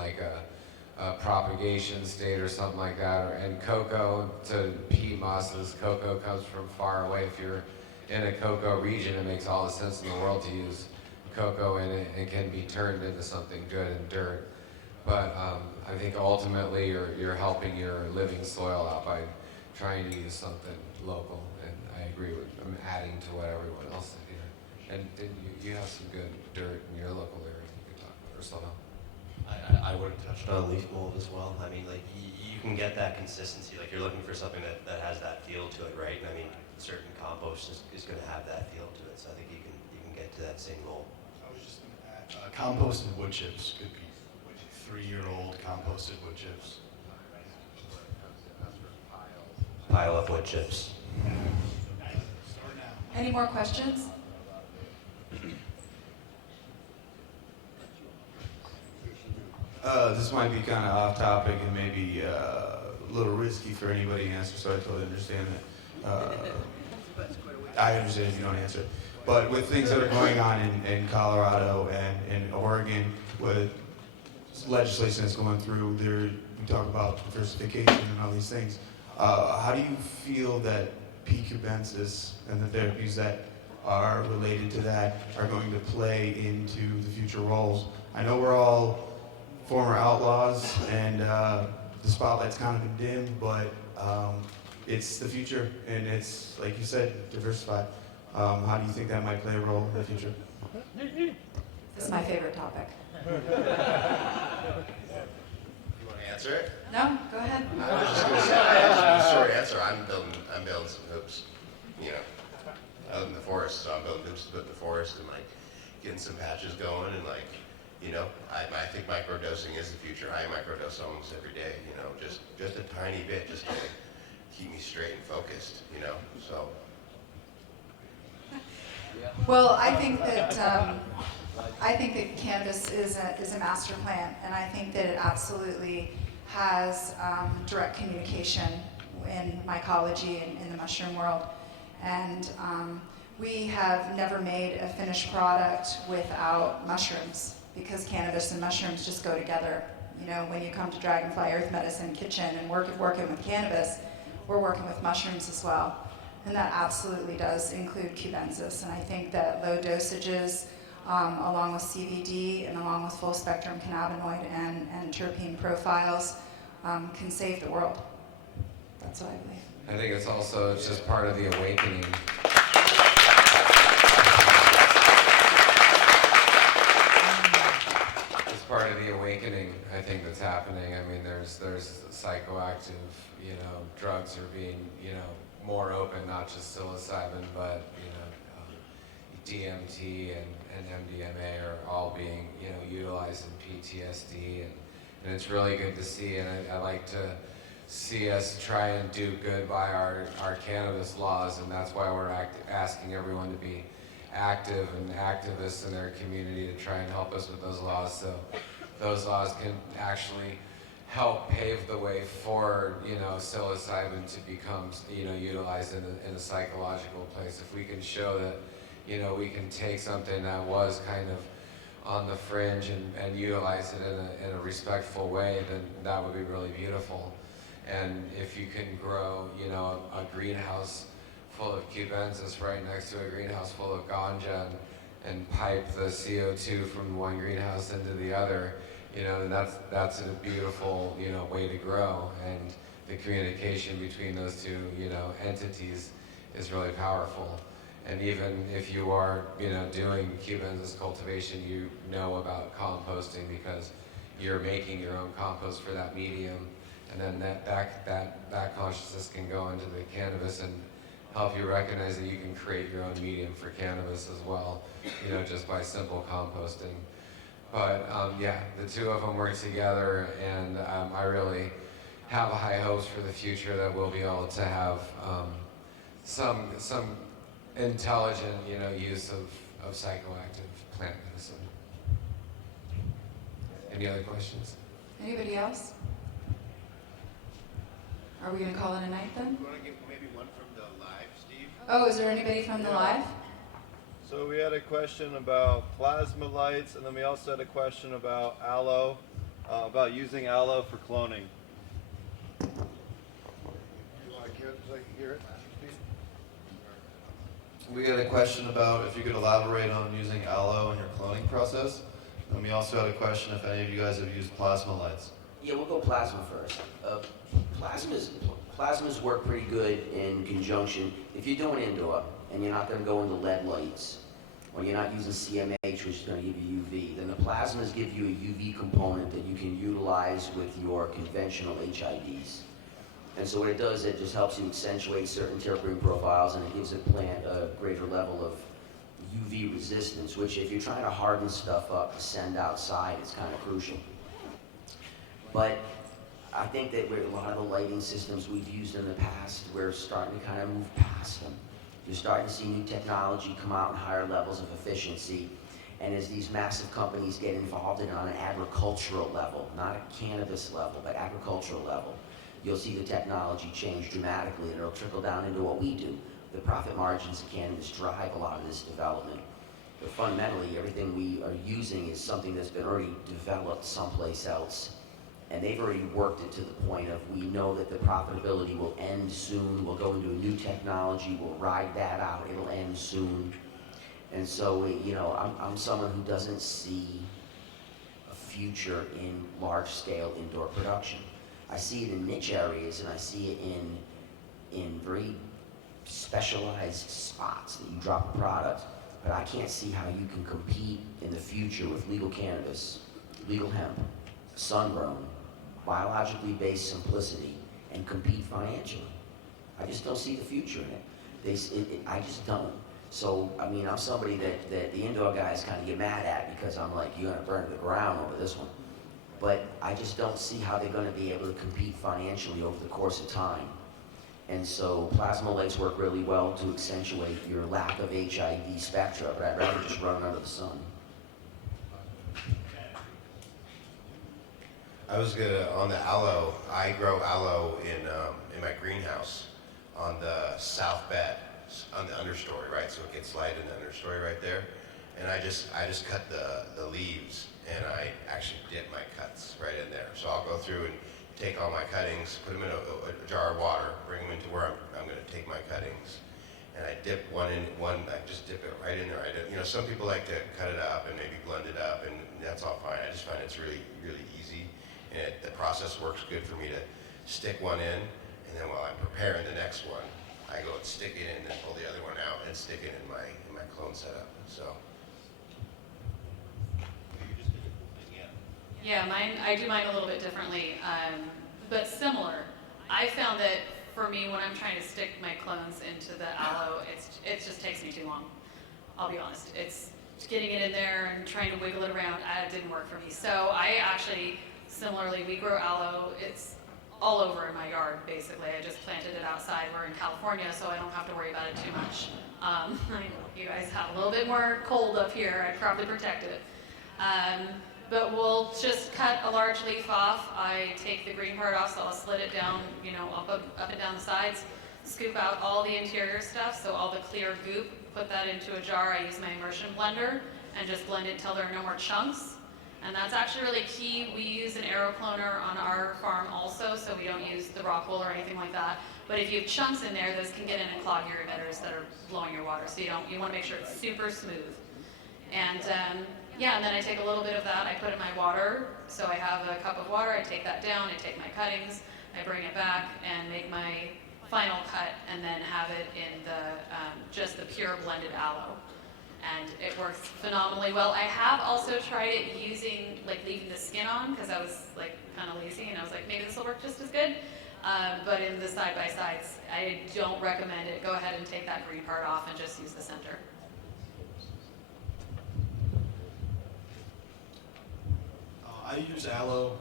a propagation state or something like that, and cocoa to peat mosses, cocoa comes from far away. If you're in a cocoa region, it makes all the sense in the world to use cocoa in it and can be turned into something good in dirt. But I think ultimately you're helping your living soil out by trying to use something local, and I agree with, I'm adding to what everyone else said here. And you have some good dirt in your local area you could talk about, or something. I would have touched on leaf mold as well. I mean, like, you can get that consistency. Like, you're looking for something that has that feel to it, right? And I mean, certain compost is going to have that feel to it. So I think you can get to that same goal. I was just going to add, composted wood chips could be 3-year-old composted wood chips. Pile up wood chips. Any more questions? This might be kind of off topic and maybe a little risky for anybody to answer, so I totally understand that. I understand if you don't answer. But with things that are going on in Colorado and in Oregon, with legislation that's going through, we talk about diversification and all these things. How do you feel that P. cubensis and the therapies that are related to that are going to play into the future roles? I know we're all former outlaws and the spotlight's kind of been dimmed, but it's the future and it's, like you said, diversified. How do you think that might play a role in the future? This is my favorite topic. You want to answer it? No, go ahead. I was just going to say, I have a short answer. I'm building some hoops, you know, out in the forest. So I'm building hoops to put in the forest and like getting some patches going and like, you know, I think microdosing is the future. I microdose almost every day, you know, just a tiny bit just to like, keep me straight and focused, you know, so. Well, I think that cannabis is a master plant, and I think that it absolutely has direct communication in mycology and in the mushroom world. And we have never made a finished product without mushrooms, because cannabis and mushrooms just go together. You know, when you come to Dragonfly Earth Medicine Kitchen and working with cannabis, we're working with mushrooms as well. And that absolutely does include cubensis. And I think that low dosages, along with CBD and along with full spectrum cannabinoid and terpene profiles, can save the world. That's what I believe. I think it's also just part of the awakening. It's part of the awakening, I think, that's happening. I mean, there's psychoactive, you know, drugs are being, you know, more open, not just psilocybin, but, you know, DMT and MDMA are all being, you know, utilized in PTSD, and it's really good to see, and I like to see us try and do good by our cannabis laws, and that's why we're asking everyone to be active and activists in their community to try and help us with those laws, so those laws can actually help pave the way for, you know, psilocybin to become, you know, utilized in a psychological place. If we can show that, you know, we can take something that was kind of on the fringe and utilize it in a respectful way, then that would be really beautiful. And if you can grow, you know, a greenhouse full of cubensis right next to a greenhouse full of ganja and pipe the CO2 from one greenhouse into the other, you know, and that's a beautiful, you know, way to grow, and the communication between those two, you know, entities is really powerful. And even if you are, you know, doing cubensis cultivation, you know about composting because you're making your own compost for that medium, and then that consciousness can go into the cannabis and help you recognize that you can create your own medium for cannabis as well, you know, just by simple composting. But yeah, the two of them work together, and I really have high hopes for the future that we'll be able to have some intelligent, you know, use of psychoactive plant medicine. Any other questions? Anybody else? Are we going to call it a night then? You want to give maybe one from the live, Steve? Oh, is there anybody from the live? So we had a question about plasma lights, and then we also had a question about aloe, about using aloe for cloning. You want to hear it so I can hear it, Steve? We had a question about if you could elaborate on using aloe in your cloning process. And we also had a question if any of you guys have used plasma lights. Yeah, we'll go plasma first. Plasmas work pretty good in conjunction. If you're doing indoor and you're not going to go into LED lights, or you're not using CMH, which is going to give you UV, then the plasmas give you a UV component that you can utilize with your conventional HIDs. And so what it does, it just helps you accentuate certain terpene profiles, and it gives a plant a greater level of UV resistance, which if you're trying to harden stuff up to send outside, it's kind of crucial. But I think that with a lot of the lighting systems we've used in the past, we're starting to kind of move past them. You're starting to see new technology come out in higher levels of efficiency. And as these massive companies get involved in it on an agricultural level, not a cannabis level, but agricultural level, you'll see the technology change dramatically, and it'll trickle down into what we do. The profit margins of cannabis drive a lot of this development. But fundamentally, everything we are using is something that's been already developed someplace else. And they've already worked it to the point of, we know that the profitability will end soon. We'll go into a new technology. We'll ride that out. It'll end soon. And so, you know, I'm someone who doesn't see a future in large-scale indoor production. I see it in niche areas, and I see it in very specialized spots that you drop a product. But I can't see how you can compete in the future with legal cannabis, legal hemp, sun-grown, biologically based simplicity, and compete financially. I just don't see the future in it. I just don't. So, I mean, I'm somebody that the indoor guys kind of get mad at, because I'm like, you're going to burn to the ground over this one. But I just don't see how they're going to be able to compete financially over the course of time. And so plasma lights work really well to accentuate your lack of HID spectra, but I'd rather just run under the sun. I was on the aloe. I grow aloe in my greenhouse on the south bed, on the understory, right? So it gets light in the understory right there. And I just cut the leaves, and I actually dip my cuts right in there. So I'll go through and take all my cuttings, put them in a jar of water, bring them into where I'm going to take my cuttings, and I dip I just dip it right in there. Some people like to cut it up and maybe blend it up, and that's all fine. I just find it's really, really easy. And the process works good for me to stick one in, and then while I'm preparing the next one, I go and stick it in and pull the other one out and stick it in my clone setup. So. Yeah, I do mine a little bit differently, but similar. I found that for me, when I'm trying to stick my clones into the aloe, it just takes me too long. I'll be honest. It's getting it in there and trying to wiggle it around. It didn't work for me. So I actually, similarly, we grow aloe. It's all over in my yard, basically. I just planted it outside. We're in California, so I don't have to worry about it too much. I know you guys have a little bit more cold up here. I'd probably protect it. But we'll just cut a large leaf off. I take the green part off, so I'll slit it down, up and down the sides, scoop out all the interior stuff, so all the clear goop, put that into a jar. I use my immersion blender and just blend it until there are no more chunks. And that's actually really key. We use an aero cloner on our farm also, so we don't use the rock wool or anything like that. But if you have chunks in there, those can get in and clog your emitters that are blowing your water. So you want to make sure it's super smooth. And and then I take a little bit of that, I put in my water. So I have a cup of water, I take that down, I take my cuttings, I bring it back and make my final cut, and then have it in the just the pure blended aloe. And it works phenomenally well. I have also tried it using, leaving the skin on, because I was kind of lazy, and I was like, maybe this will work just as good. But in the side-by-sides, I don't recommend it. Go ahead and take that green part off and just use the center. I use aloe.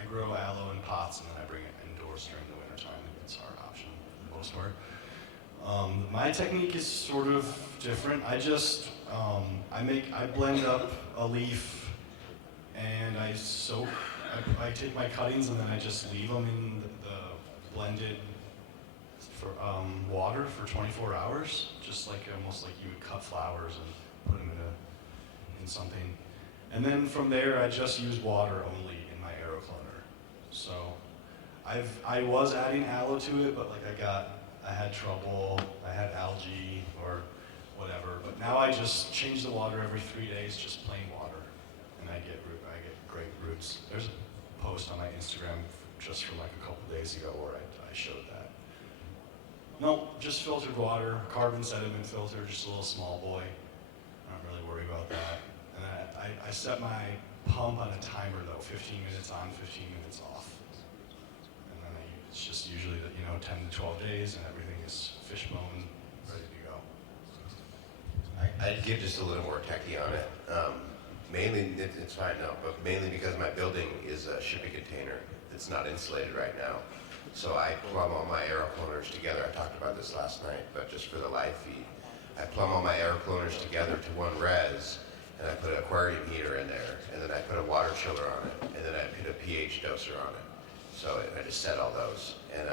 I grow aloe in pots, and then I bring it indoors during the wintertime. It's our option for the most part. My technique is sort of different. I just I blend up a leaf, and I take my cuttings, and then I just leave them in the blended water for 24 hours, just almost like you would cut flowers and put them in something. And then from there, I just use water only in my aero cloner. So I was adding aloe to it, but I had trouble. I had algae, or whatever. But now I just change the water every 3 days, just plain water, and I get great roots. There's a post on my Instagram just from like a couple days ago where I showed that. No, just filtered water, carbon sediment filter, just a little small boy. I don't really worry about that. And I set my pump on a timer though, 15 minutes on, 15 minutes off. And then it's just usually 10 to 12 days and everything is fishbone, ready to go. I'd give just a little more techie on it. Mainly, it's fine now, but mainly because my building is a shipping container that's not insulated right now. So I plumb all my air cloners together. I talked about this last night, but just for the live feed. I plumb all my air cloners together to one res, and I put an aquarium heater in there, and then I put a water chiller on it, and then I put a pH doser on it. So I just set all those. And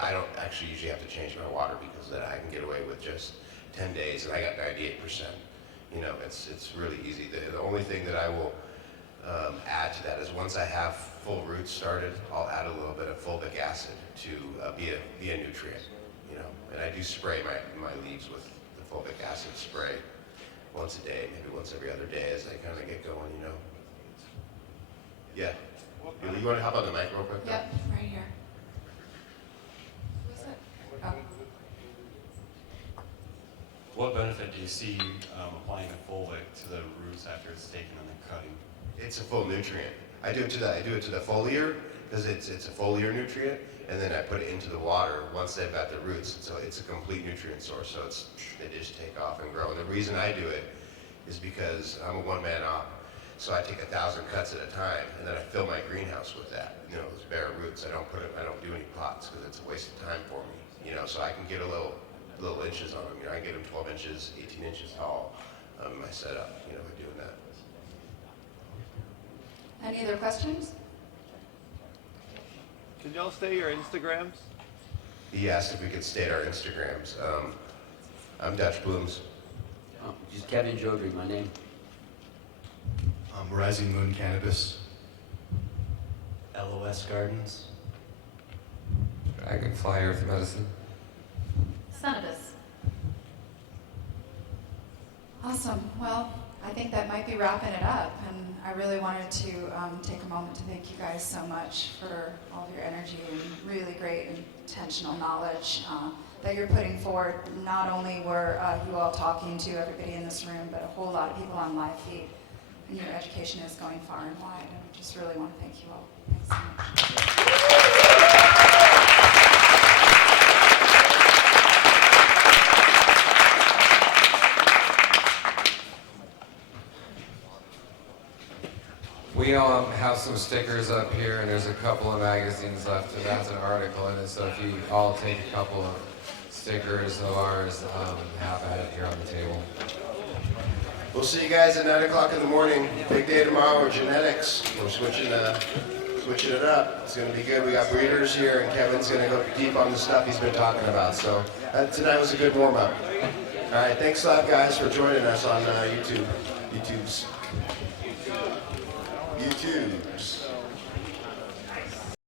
I don't actually usually have to change my water because then I can get away with just 10 days, and I got 98%. It's really easy. The only thing that I will add to that is once I have full roots started, I'll add a little bit of fulvic acid to be a nutrient. And I do spray my leaves with the fulvic acid spray once a day, maybe once every other day as I kind of get going. Yeah. You want to hop on the mic real quick? Yep, right here. Who's it? Oh. What benefit do you see applying the fulvic to the roots after it's taken and then cutting? It's a full nutrient. I do it to the foliar because it's a foliar nutrient, and then I put it into the water once they've got the roots. So it's a complete nutrient source. So they just take off and grow. And the reason I do it is because I'm a one-man op. So I take 1,000 cuts at a time, and then I fill my greenhouse with that. Those bare roots. I don't do any pots because it's a waste of time for me. So I can get a little inches on them. I get them 12 inches, 18 inches tall in my setup. By doing that. Any other questions? Can y'all state your Instagrams? He asked if we could state our Instagrams. I'm Dutch Blooms. Just Kevin Jodry, my name. Rising Moon Cannabis. LOS Gardens. Dragonfly Earth Medicine. Cannabis. Awesome. Well, I think that might be wrapping it up, and I really wanted to take a moment to thank you guys so much for all of your energy and really great intentional knowledge that you're putting forward. Not only were you all talking to everybody in this room, but a whole lot of people on live feed, and your education is going far and wide, and I just really want to thank you all. Thanks so much. We have some stickers up here, and there's a couple of magazines left, and that's an article in it. So if you all take a couple of stickers of ours, have at it here on the table. We'll see you guys at 9 o'clock in the morning. Big day tomorrow with genetics. We're switching it up. It's going to be good. We got breeders here, and Kevin's going to go deep on the stuff he's been talking about. So tonight was a good warm-up. All right, thanks a lot, guys, for joining us on YouTubes.